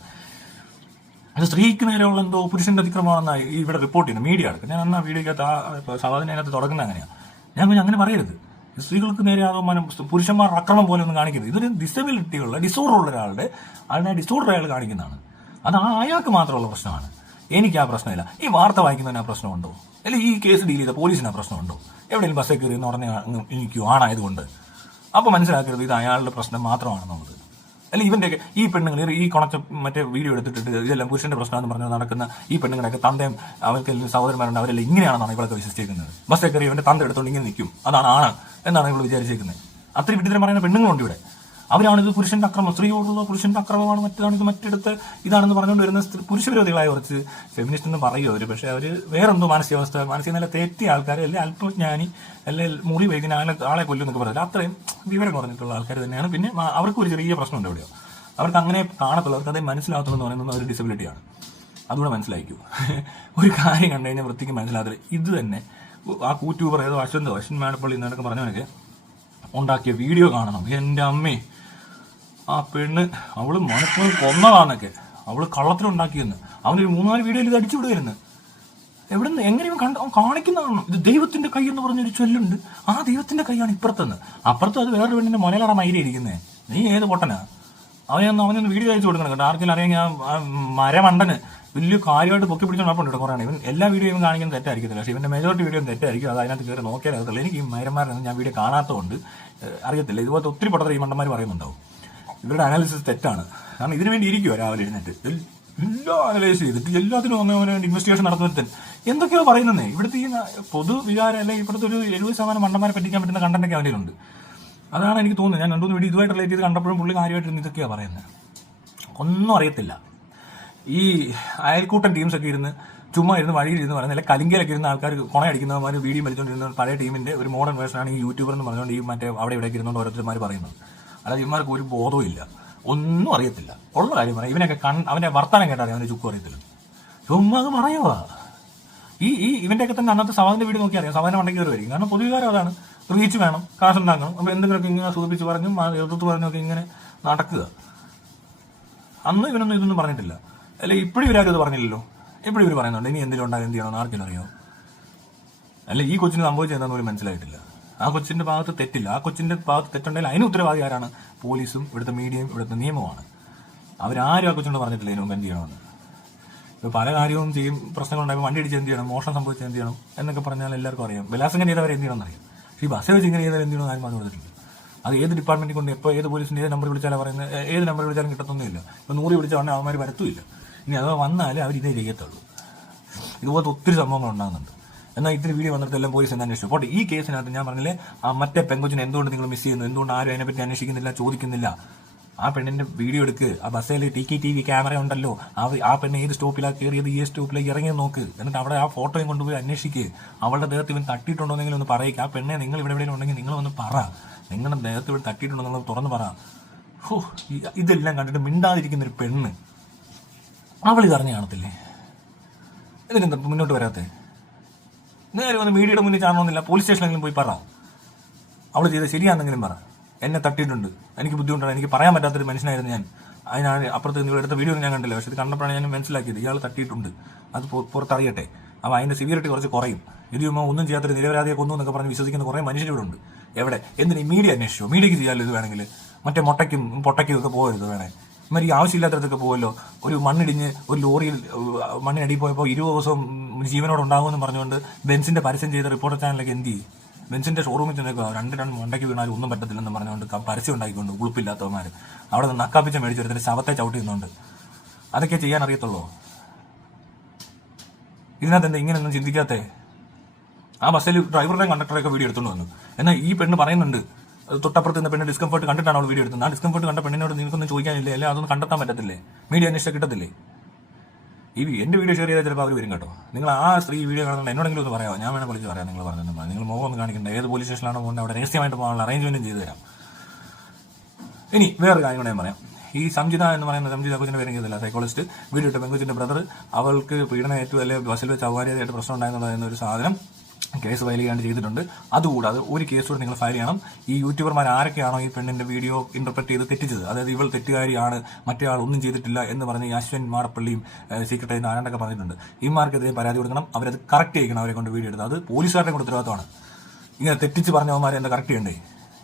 അത് സ്ത്രീക്ക് നേരെയുള്ള എന്തോ പുരുഷന്റെ അതിക്രമമാണെന്നാണ് ഇവിടെ റിപ്പോർട്ട് ചെയ്യുന്നത് മീഡിയ അടക്കം ഞാൻ അന്ന് വീഡിയോക്കകത്ത് ആ സവാദിനകത്ത് തുടങ്ങുന്നത് അങ്ങനെയാണ് ഞാൻ അങ്ങനെ പറയരുത്. സ്ത്രീകൾക്ക് നേരെ ആകുമാനം പുരുഷന്മാർ അക്രമം പോലെ ഒന്നും കാണിക്കുന്നത് ഇതൊരു ഡിസബിലിറ്റിയുള്ള ഡിസോർഡർ ഉള്ള ഒരാളുടെ അതിനെ ഡിസോർഡർ അയാൾ കാണിക്കുന്നതാണ്. അത് ആ അയാൾക്ക് മാത്രമുള്ള പ്രശ്നമാണ്. എനിക്ക് ആ പ്രശ്നമില്ല. ഈ വാർത്ത വായിക്കുന്നതിന് ആ പ്രശ്നമുണ്ടോ? അല്ലെങ്കിൽ ഈ കേസ് ഡീൽ ചെയ്ത പോലീസിന് ആ പ്രശ്നമുണ്ടോ? എവിടെയെങ്കിലും ബസ്സിൽ കയറി എന്ന് പറഞ്ഞ എനിക്കോ ആണായതുകൊണ്ട്. അപ്പോൾ മനസ്സിലാക്കരുത് ഇത് അയാളുടെ പ്രശ്നം മാത്രമാണെന്നുള്ളത്. അല്ല ഇവന്റെ ഈ പെണ്ണുങ്ങൾ ഈ കൊണച്ച മറ്റേ വീഡിയോ എടുത്തിട്ട് ഇതെല്ലാം പുരുഷന്റെ പ്രശ്നമെന്ന് പറഞ്ഞ് നടക്കുന്ന ഈ പെണ്ണുങ്ങളൊക്കെ തന്തയും അവർക്ക് സഹോദരന്മാരുണ്ട് അവരെല്ലാം ഇങ്ങനെയാണെന്നാണ് ഇവളൊക്കെ വിശ്വസിച്ചിരിക്കുന്നത്. ബസ് കയറി ഇവന്റെ തന്ത എടുത്തോണ്ട് ഇങ്ങനെ നിൽക്കും. അതാണ് ആണ് എന്നാണ് ഇവൾ വിചാരിച്ചിരിക്കുന്നത്. അത്രയും വിഡിതരം പറയുന്ന പെണ്ണുങ്ങളുണ്ട് ഇവിടെ. അവരാണ് ഇത് പുരുഷന്റെ അക്രമം. സ്ത്രീയോടുള്ള പുരുഷന്റെ അക്രമമാണ് മറ്റേതാണ് ഇത് മറ്റെടുത്ത് ഇതാണെന്ന് പറഞ്ഞുകൊണ്ട് വരുന്ന പുരുഷവിരോധികളായ കുറച്ച് ഫെമിനിസ്റ്റ് എന്ന് പറയും അവർ പക്ഷെ അവർ വേറെന്തോ മാനസികാവസ്ഥ മാനസിക നില തെറ്റിയ ആൾക്കാർ അല്ലെങ്കിൽ അല്പജ്ഞാനി അല്ലെങ്കിൽ മുറി വൈകുന്ന ആളെ ആളെ കൊല്ലും എന്നൊക്കെ പറയില്ല അത്രയും വിവരം കുറഞ്ഞിട്ടുള്ള ആൾക്കാർ തന്നെയാണ്. പിന്നെ അവർക്ക് ഒരു ചെറിയ പ്രശ്നമുണ്ട് എവിടെയോ അവർക്ക് അങ്ങനെ കാണത്തുള്ളൂ അവർക്ക് അതേ മനസ്സിലാകത്തുള്ളൂ എന്ന് പറയുന്നത് ഒരു ഡിസബിലിറ്റിയാണ് അതുകൂടെ മനസ്സിലാക്കൂ ഒരു കാര്യം കണ്ടു കഴിഞ്ഞാൽ വൃത്തിക്ക് മനസ്സിലാകത്തില്ല. ഇത് തന്നെ ആ കൂറ്റൂബർ ഏതോ അശ്വന്തോ അശ്വൻ മാടപ്പള്ളി എന്നൊക്കെ പറഞ്ഞവനൊക്കെ ഉണ്ടാക്കിയ വീഡിയോ കാണണം. എന്റെ അമ്മേ. ആ പെണ്ണ് അവൾ മനസ്സിൽ കൊന്നതാന്നൊക്കെ അവൾ കള്ളത്തിലുണ്ടാക്കിയെന്ന്. അവനൊരു മൂന്നാൽ വീഡിയോയിൽ ഇത് അടിച്ചു വിടുമായിരുന്നു എവിടെ നിന്ന് എങ്ങനെ കണ്ട കാണിക്കുന്നതാണ്? ഇത് ദൈവത്തിന്റെ കൈ എന്ന് പറഞ്ഞൊരു ചൊല്ലുണ്ട്. ആ ദൈവത്തിന്റെ കൈയാണ് ഇപ്പുറത്തുനിന്ന് അപ്പുറത്ത് അത് വേറൊരു പെണ്ണിന്റെ മുലയിലറ മൈരി ഇരിക്കുന്നേ. നീ ഏത് പൊട്ടനാ? അവനൊന്ന് അവനൊന്ന് വീഡിയോ അയച്ചു കൊടുക്കണം കേട്ടോ. ആർക്കെങ്കിലും അറിയാമെങ്കിൽ ആ മരമണ്ടന്. വലിയ കാര്യമായിട്ട് പൊക്കി പിടിച്ചു നടപ്പുണ്ട് കുറേ ഇവൻ എല്ലാ വീഡിയോയും കാണിക്കുന്നത് തെറ്റായിരിക്കത്തില്ല. പക്ഷേ ഇവന്റെ മെജോറിറ്റി വീഡിയോ തെറ്റായിരിക്കും. അത് അതിനകത്ത് കയറി നോക്കിയാൽ അറിയത്തില്ല എനിക്ക് ഈ മരന്മാരെ ഞാൻ വീഡിയോ കാണാത്തതുകൊണ്ട് അറിയത്തില്ല. ഇതുപോലത്തെ ഒത്തിരി പൊട്ടത്തര ഈ മണ്ടന്മാർ പറയുന്നുണ്ടാവും. ഇവരുടെ അനാലിസിസ് തെറ്റാണ്. കാരണം ഇതിനു വേണ്ടി ഇരിക്കുവോ രാവിലെ എഴുന്നേറ്റ്. എല്ലാം അനലൈസ് ചെയ്തിട്ട് എല്ലാത്തിനും ഒന്ന് അവന് ഇൻവെസ്റ്റിഗേഷൻ നടത്തുന്നതിന് എന്തൊക്കെയോ പറയുന്നേ. ഇവിടുത്തെ ഈ പൊതു വികാരം അല്ലെങ്കിൽ ഇവിടുത്തെ ഒരു എഴുപത് ശതമാനം മണ്ടന്മാരെ പറ്റിക്കാൻ പറ്റുന്ന കണ്ടന്റൊക്കെ അവനിലുണ്ട്. അതാണ് എനിക്ക് തോന്നുന്നത്. ഞാൻ രണ്ടു വീഡിയോ ഇതുമായിട്ട് റിലേറ്റ് ചെയ്ത് കണ്ടപ്പോഴും പുള്ളി കാര്യമായിട്ട് ഇതൊക്കെയാണ് പറയുന്നത് ഒന്നും അറിയത്തില്ല. ഈ അയൽക്കൂട്ടം ടീംസ് ഒക്കെ ഇരുന്ന് ചുമ്മാ ഇരുന്ന് വഴിയിൽ ഇരുന്ന് പറയുന്നത് അല്ലെങ്കിൽ കലിങ്കയിലൊക്കെ ഇരുന്ന ആൾക്കാർ കൊണയടിക്കുന്നവന്മാർ വീഡിയോ വലിച്ചുകൊണ്ടിരുന്ന പഴയ ടീമിന്റെ ഒരു മോഡേൺ വേർഷനാണ് ഈ യൂട്യൂബർ എന്ന് പറഞ്ഞുകൊണ്ട് ഈ മറ്റേ അവിടെ ഇവിടെയൊക്കെ ഇരുന്നുകൊണ്ട് ഓരോരുത്തർമാർ പറയുന്നത്. അല്ലാതെ ഇവന്മാർക്ക് ഒരു ബോധവും ഇല്ല. ഒന്നും അറിയത്തില്ല. ഉള്ള കാര്യം പറയാം. ഇവനൊക്കെ കൺ അവന്റെ വർത്തമാനം കേട്ടാൽ അവന്റെ ചുക്കും അറിയത്തില്ല. ചുമ്മാ അത് പറയുവാ. ഈ ഈ ഇവന്റെയൊക്കെ തന്നെ അന്നത്തെ സവാദിന്റെ വീട് നോക്കി അറിയാം. സവാദിന്റെ മണ്ടയ്ക്ക് കയറി വരും. കാരണം പൊതുവികാരം അതാണ്. റീച്ച് വേണം. കാശുണ്ടാക്കണം അപ്പോൾ എന്തെങ്കിലുമൊക്കെ ഇങ്ങനെ സൂചിപ്പിച്ച് പറഞ്ഞു എതിർത്ത് പറഞ്ഞൊക്കെ ഇങ്ങനെ നടക്കുക. അന്ന് ഇവനൊന്നും ഇതൊന്നും പറഞ്ഞിട്ടില്ല. അല്ലെ ഇപ്പോഴും ഇവരാരും ഇത് പറഞ്ഞില്ലല്ലോ. എപ്പോഴും ഇവർ പറയുന്നുണ്ട് ഇനി എന്തെങ്കിലും ഉണ്ടാകും എന്ത് ചെയ്യണമെന്ന് ആർക്കും അറിയാം അല്ല ഈ കൊച്ചിന് സംഭവിച്ചത് എന്താണെന്ന് പോലും മനസ്സിലായിട്ടില്ല. ആ കൊച്ചിന്റെ ഭാഗത്ത് തെറ്റില്ല. ആ കൊച്ചിന്റെ ഭാഗത്ത് തെറ്റുണ്ടെങ്കിൽ അതിന് ഉത്തരവാദി ആരാണ്? പോലീസും ഇവിടുത്തെ മീഡിയയും ഇവിടുത്തെ നിയമമാണ് അവരാരും ആ കൊച്ചിനോട് പറഞ്ഞിട്ടില്ല ഇതിനു എന്ത് ചെയ്യണമെന്ന്. ഇപ്പൊ പല കാര്യവും ചെയ്യും പ്രശ്നങ്ങൾ പ്രശ്നങ്ങളുണ്ടാകുമ്പോൾ വണ്ടി ഇടിച്ച് എന്ത് ചെയ്യണം മോഷണം സംഭവിച്ചാൽ എന്ത് ചെയ്യണം എന്നൊക്കെ പറഞ്ഞാൽ എല്ലാവർക്കും അറിയാം. ബലാത്സംഗം ചെയ്തവരെ എന്ത് ചെയ്യണം അറിയാം. പക്ഷേ ഈ ബസ് വെച്ച് ഇങ്ങനെ ചെയ്താൽ എന്ത് ചെയ്യണം ആരും പറഞ്ഞു കൊടുത്തിട്ടില്ല. അത് ഏത് ഡിപ്പാർട്ട്മെന്റിൽ കൊണ്ട് എപ്പോൾ ഏത് പോലീസിന്റെ ഏത് നമ്പർ വിളിച്ചാലും പറയുന്നത്? ഏത് നമ്പർ വിളിച്ചാലും കിട്ടത്തൊന്നുമില്ല ഇപ്പൊ നൂറ് വിളിച്ചാൽ ഉടനെ അവന്മാർ വരത്തുമില്ല ഇനി അഥവാ വന്നാലേ അവർ ഇതേ ചെയ്യത്തുള്ളൂ ഇതുപോലത്തെ ഒത്തിരി സംഭവങ്ങൾ ഉണ്ടാകുന്നുണ്ട്. എന്നാൽ ഇത്തിരി വീഡിയോ വന്നിട്ട് എല്ലാം പോലീസ് എന്താ അന്വേഷിച്ചു. അപ്പോൾ ഈ കേസിനകത്ത് ഞാൻ പറഞ്ഞില്ലേ ആ മറ്റേ പെങ്കൊച്ചിനെ എന്തുകൊണ്ട് നിങ്ങൾ മിസ് ചെയ്യുന്നു? എന്തുകൊണ്ട് ആരും അതിനെപ്പറ്റി അന്വേഷിക്കുന്നില്ല ചോദിക്കുന്നില്ല? ആ പെണ്ണിന്റെ വീഡിയോ എടുക്ക്. ആ ബസ്സിൽ T K T V camera ഉണ്ടല്ലോ. ആ ആ പെണ്ണ് ഏത് സ്റ്റോപ്പിലാണ് കയറിയത്? ഈ സ്റ്റോപ്പിലേക്ക് ഇറങ്ങി നോക്ക്. എന്നിട്ട് അവിടെ ആ ഫോട്ടോയും കൊണ്ടുപോയി അന്വേഷിക്ക്. അവളുടെ ദേഹത്ത് ഇവൻ തട്ടിയിട്ടുണ്ടോന്നെങ്കിലും ഒന്ന് പറയുക ആ പെണ്ണെ നിങ്ങൾ ഇവിടെ എവിടെയും ഉണ്ടെങ്കിൽ നിങ്ങൾ ഒന്ന് പറ. നിങ്ങളുടെ ദേഹത്ത് ഇവിടെ തട്ടിയിട്ടുണ്ടോ തുറന്നു പറ. ഹോ ഇതെല്ലാം കണ്ടിട്ട് മിണ്ടാതിരിക്കുന്ന ഒരു പെണ്ണ്. അവൾ അറിഞ്ഞു കാണത്തില്ലേ? ഇതിനെന്താ മുന്നോട്ട് വരാത്തെ? നേരെ വന്ന് മീഡിയയുടെ മുന്നിൽ കാണണമെന്നില്ല പോലീസ് സ്റ്റേഷനെങ്കിലും പോയി പറ. അവൾ ചെയ്ത് ശരിയാണെന്നെങ്കിലും പറ. എന്നെ തട്ടിയിട്ടുണ്ട്. എനിക്ക് ബുദ്ധിമുട്ടാണ്. എനിക്ക് പറയാൻ പറ്റാത്തൊരു മനുഷ്യനായിരുന്നു ഞാൻ. അതിനാണ് അപ്പുറത്ത് നിങ്ങൾ എടുത്ത വീഡിയോ ഞാൻ കണ്ടില്ല. പക്ഷെ ഇത് കണ്ടപ്പോഴാണ് ഞാൻ മനസ്സിലാക്കിയത്. ഇയാൾ തട്ടിയിട്ടുണ്ട്. അത് പുറത്തറിയട്ടെ. അപ്പോൾ അതിന്റെ സിവിയറിറ്റി കുറച്ച് കുറയും. ഇത് ചുമ്മാ ഒന്നും ചെയ്യാത്തൊരു നിരപരാധിയെ കൊന്നു എന്നൊക്കെ പറഞ്ഞ് വിശ്വസിക്കുന്ന കുറേ മനുഷ്യരിവിടെ ഉണ്ട്. എവിടെ? എന്തിന്? മീഡിയ അന്വേഷിച്ചോ? മീഡിയയ്ക്ക് ചെയ്യാമല്ലോ ഇത് വേണമെങ്കിൽ? മറ്റേ മുട്ടയ്ക്കും പൊട്ടയ്ക്കും ഒക്കെ പോകരുത് വേണേ. ഇമാര് ഈ ആവശ്യമില്ലാത്തടത്തൊക്കെ പോകുമല്ലോ ഒരു മണ്ണിടിഞ്ഞ് ഒരു ലോറിയിൽ മണ്ണിനടി പോയപ്പോൾ ഇരുപത് ദിവസം ഉം, ജീവനോട് ഉണ്ടാകുമെന്ന് പറഞ്ഞുകൊണ്ട് ബെൻസിന്റെ പരസ്യം ചെയ്ത റിപ്പോർട്ടർ ചാനലൊക്കെ എന്ത് ചെയ്യും? ബെൻസിന്റെ ഷോറൂമിൽ ചെന്നേക്കുക രണ്ട് രണ്ട് മണ്ടയ്ക്ക് വീണാലും ഒന്നും പറ്റത്തില്ലെന്ന് പറഞ്ഞുകൊണ്ട് പരസ്യം ഉണ്ടാക്കിക്കൊണ്ട് ഉളുപ്പില്ലാത്തവന്മാർ അവിടെ നിന്ന് നക്കാപ്പിച്ച മേടിച്ച് ശവത്തെ ചവിട്ടി നിന്നുണ്ട് അതൊക്കെ ചെയ്യാൻ അറിയത്തുള്ളൂ? ഇതിനകത്ത് എന്താ ഇങ്ങനെയൊന്നും ചിന്തിക്കാത്തേ? ആ ബസ്സിൽ ഡ്രൈവറുടെയും കണ്ടക്ടറെയൊക്കെ വീഡിയോ എടുത്തുകൊണ്ട് വന്നു. എന്നാൽ ഈ പെണ്ണ് പറയുന്നുണ്ട് തൊട്ടപ്പുറത്ത് നിന്ന് പെണ്ണ് ഡിസ്കംഫർട്ട് കണ്ടിട്ടാണ് അവൾ വീഡിയോ എടുത്തത്. ആ ഡിസ്കംഫർട്ട് കണ്ട പെണ്ണിനോട് നിനക്കൊന്നും ചോദിക്കാനില്ലേ? അല്ലെ അതൊന്നും കണ്ടെത്താൻ പറ്റത്തില്ലേ? മീഡിയ അന്വേഷിച്ചാൽ കിട്ടത്തില്ലേ? ഈ എന്റെ വീഡിയോ ഷെയർ ചെയ്താൽ ചിലപ്പോൾ അവർ വരും കേട്ടോ. നിങ്ങൾ ആ സ്ത്രീ വീഡിയോ കാണുന്ന എന്നോടെങ്കിലും ഒന്ന് പറയാമോ? ഞാൻ വേണമെങ്കിൽ വിളിച്ച് പറയാം നിങ്ങൾ പറഞ്ഞത് നിങ്ങൾ മുഖം ഒന്ന് കാണിക്കേണ്ട. ഏത് പോലീസ് സ്റ്റേഷനിലാണോ പോകുന്നത് അവിടെ രഹസ്യമായിട്ട് പോകാനുള്ള അറേഞ്ച്മെന്റും ചെയ്തു തരാം. ഇനി വേറൊരു കാര്യം കൂടെ ഞാൻ പറയാം. ഈ സംജിത എന്ന് പറയുന്ന സംജിത കൊച്ചിന്റെ പേരും എനിക്കറിയില്ല സൈക്കോളജിസ്റ്റ് വീഡിയോ ഇട്ട പെങ്കുച്ചിന്റെ ബ്രദർ അവൾക്ക് പീഡനം ഏറ്റവും അല്ലെങ്കിൽ ബസ്സിൽ വെച്ച് അവാര്യതയായിട്ട് പ്രശ്നം ഒരു സാധനം കേസ് ഫയൽ ചെയ്യാണ്ട് ചെയ്തിട്ടുണ്ട്. അതുകൂടാതെ ഒരു കേസ് കൂടെ നിങ്ങൾ ഫയൽ ചെയ്യണം. ഈ യൂട്യൂബർമാർ ആരൊക്കെയാണോ ഈ പെണ്ണിന്റെ വീഡിയോ ഇന്റർപ്രറ്റ് ചെയ്ത് തെറ്റിച്ചത്? അതായത് ഇവൾ തെറ്റുകാരിയാണ് മറ്റേ ആൾ ഒന്നും ചെയ്തിട്ടില്ല എന്ന് പറഞ്ഞ് അശ്വൻ മാടപ്പള്ളിയും സീക്രട്ടറി ആരാണ്ടൊക്കെ പറഞ്ഞിട്ടുണ്ട്. ഇമാർക്കെതിരെ പരാതി കൊടുക്കണം. അവരത് കറക്റ്റ് ചെയ്യണം അവരെ കൊണ്ട് വീഡിയോ എടുത്തത് അത് പോലീസുകാരുടെ കൂടെ ഉത്തരവാദിത്തമാണ്. ഇങ്ങനെ തെറ്റിച്ച് പറഞ്ഞവന്മാർ എന്താ കറക്റ്റ് ചെയ്യണ്ടേ?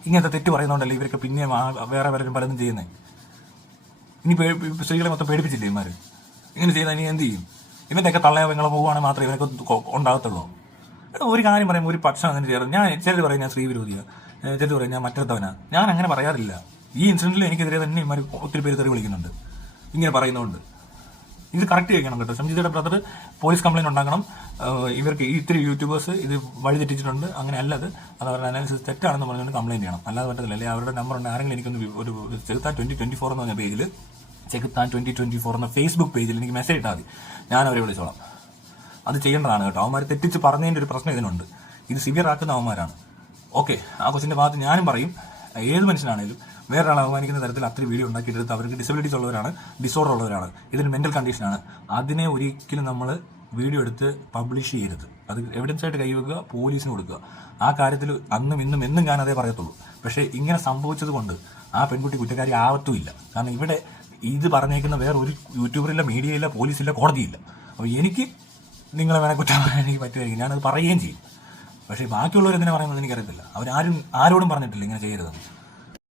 ഇങ്ങനത്തെ തെറ്റ് പറയുന്നതുകൊണ്ടല്ലേ ഇവരൊക്കെ പിന്നെ വേറെ പലരും പലതും ചെയ്യുന്നത് ഇനി സ്ത്രീകളെ മൊത്തം പേടിപ്പിച്ചില്ലേ ഇമാര് ഇങ്ങനെ ചെയ്താൽ ഇനി എന്ത് ചെയ്യും? ഇവന്റെയൊക്കെ തള്ളയോ പെങ്ങളോ പോവുകയാണെങ്കിൽ മാത്രമേ ഇവനൊക്കെ ഉണ്ടാകത്തുള്ളൂ. ഒരു കാര്യം പറയുമ്പോൾ ഒരു പക്ഷം അങ്ങനെ ചെയ്യാറ് ഞാൻ ചിലർ പറയും ഞാൻ സ്ത്രീ വിരോധിയാ. ചിലർ പറയും ഞാൻ മറ്റത്തവനാ ഞാൻ അങ്ങനെ പറയാറില്ല. ഈ ഇൻസിഡന്റിൽ എനിക്കെതിരെ തന്നെ ഇമാർ ഒത്തിരി പേര് തെറി വിളിക്കുന്നുണ്ട്. ഇങ്ങനെ പറയുന്നുണ്ട്. ഇത് കറക്റ്റ് ചെയ്യണം കേട്ടോ. സംജിതയുടെ ബ്രദർ പോലീസ് കംപ്ലൈന്റ് ഉണ്ടാക്കണം. ഇവർക്ക് ഇത്തിരി യൂട്യൂബേഴ്സ് ഇത് വഴി തെറ്റിച്ചിട്ടുണ്ട്. അങ്ങനെ അല്ലത് അത് അവരുടെ അനാലിസിസ് തെറ്റാണെന്ന് പറഞ്ഞുകൊണ്ട് കംപ്ലൈന്റ് ചെയ്യണം. അല്ലാതെ പറ്റത്തില്ല. അല്ലെങ്കിൽ അവരുടെ നമ്പർ ഉണ്ട്. ആരെങ്കിലും എനിക്കൊന്ന് ഒരു ചെകുത്താൻ ട്വന്റി ട്വന്റി ഫോർ എന്ന് പറഞ്ഞ പേജിൽ ചെകുത്താൻ ട്വന്റി ട്വന്റി ഫോർ എന്ന ഫേസ്ബുക്ക് പേജിൽ എനിക്ക് മെസ്സേജ് ഇട്ടാൽ മതി. ഞാൻ അവരെ വിളിച്ചോളാം. അത് ചെയ്യേണ്ടതാണ് കേട്ടോ. അവന്മാർ തെറ്റിച്ച് പറഞ്ഞതിന്റെ ഒരു പ്രശ്നം ഇതിനുണ്ട്. ഇത് സിവിയർ ആക്കുന്ന അവന്മാരാണ്. ഓക്കെ ആ കൊച്ചിന്റെ ഭാഗത്ത് ഞാനും പറയും ഏത് മനുഷ്യനാണേലും വേറൊരാളെ അപമാനിക്കുന്ന തരത്തിൽ അത്ര വീഡിയോ ഉണ്ടാക്കിയെടുത്ത് അവർക്ക് ഡിസബിലിറ്റീസ് ഉള്ളവരാണ് ഡിസോർഡർ ഉള്ളവരാണ്. ഇതിന് മെന്റൽ കണ്ടീഷനാണ് അതിനെ ഒരിക്കലും നമ്മൾ വീഡിയോ എടുത്ത് പബ്ലിഷ് ചെയ്യരുത്. അത് എവിഡൻസ് ആയിട്ട് കൈവെക്കുക പോലീസിന് കൊടുക്കുക. ആ കാര്യത്തിൽ അന്നും ഇന്നും എന്നും ഞാൻ അതേ പറയത്തുള്ളൂ. പക്ഷേ ഇങ്ങനെ സംഭവിച്ചത് കൊണ്ട് ആ പെൺകുട്ടി കുറ്റക്കാരി ആവത്തുമില്ല. കാരണം ഇവിടെ ഇത് പറഞ്ഞേക്കുന്ന വേറെ ഒരു യൂട്യൂബറില്ല മീഡിയയില്ല പോലീസില്ല കോടതിയില്ല. അപ്പോൾ എനിക്ക് നിങ്ങളെ വേണേൽ കുറ്റം പറയാൻ എനിക്ക് പറ്റുമായിരിക്കും. ഞാനത് പറയുകയും ചെയ്യും. പക്ഷേ ബാക്കിയുള്ളവർ എന്തിനാ പറയുന്നത് എനിക്കറിയത്തില്ല. അവരാരും ആരോടും പറഞ്ഞിട്ടില്ല ഇങ്ങനെ ചെയ്യരുതെന്ന്.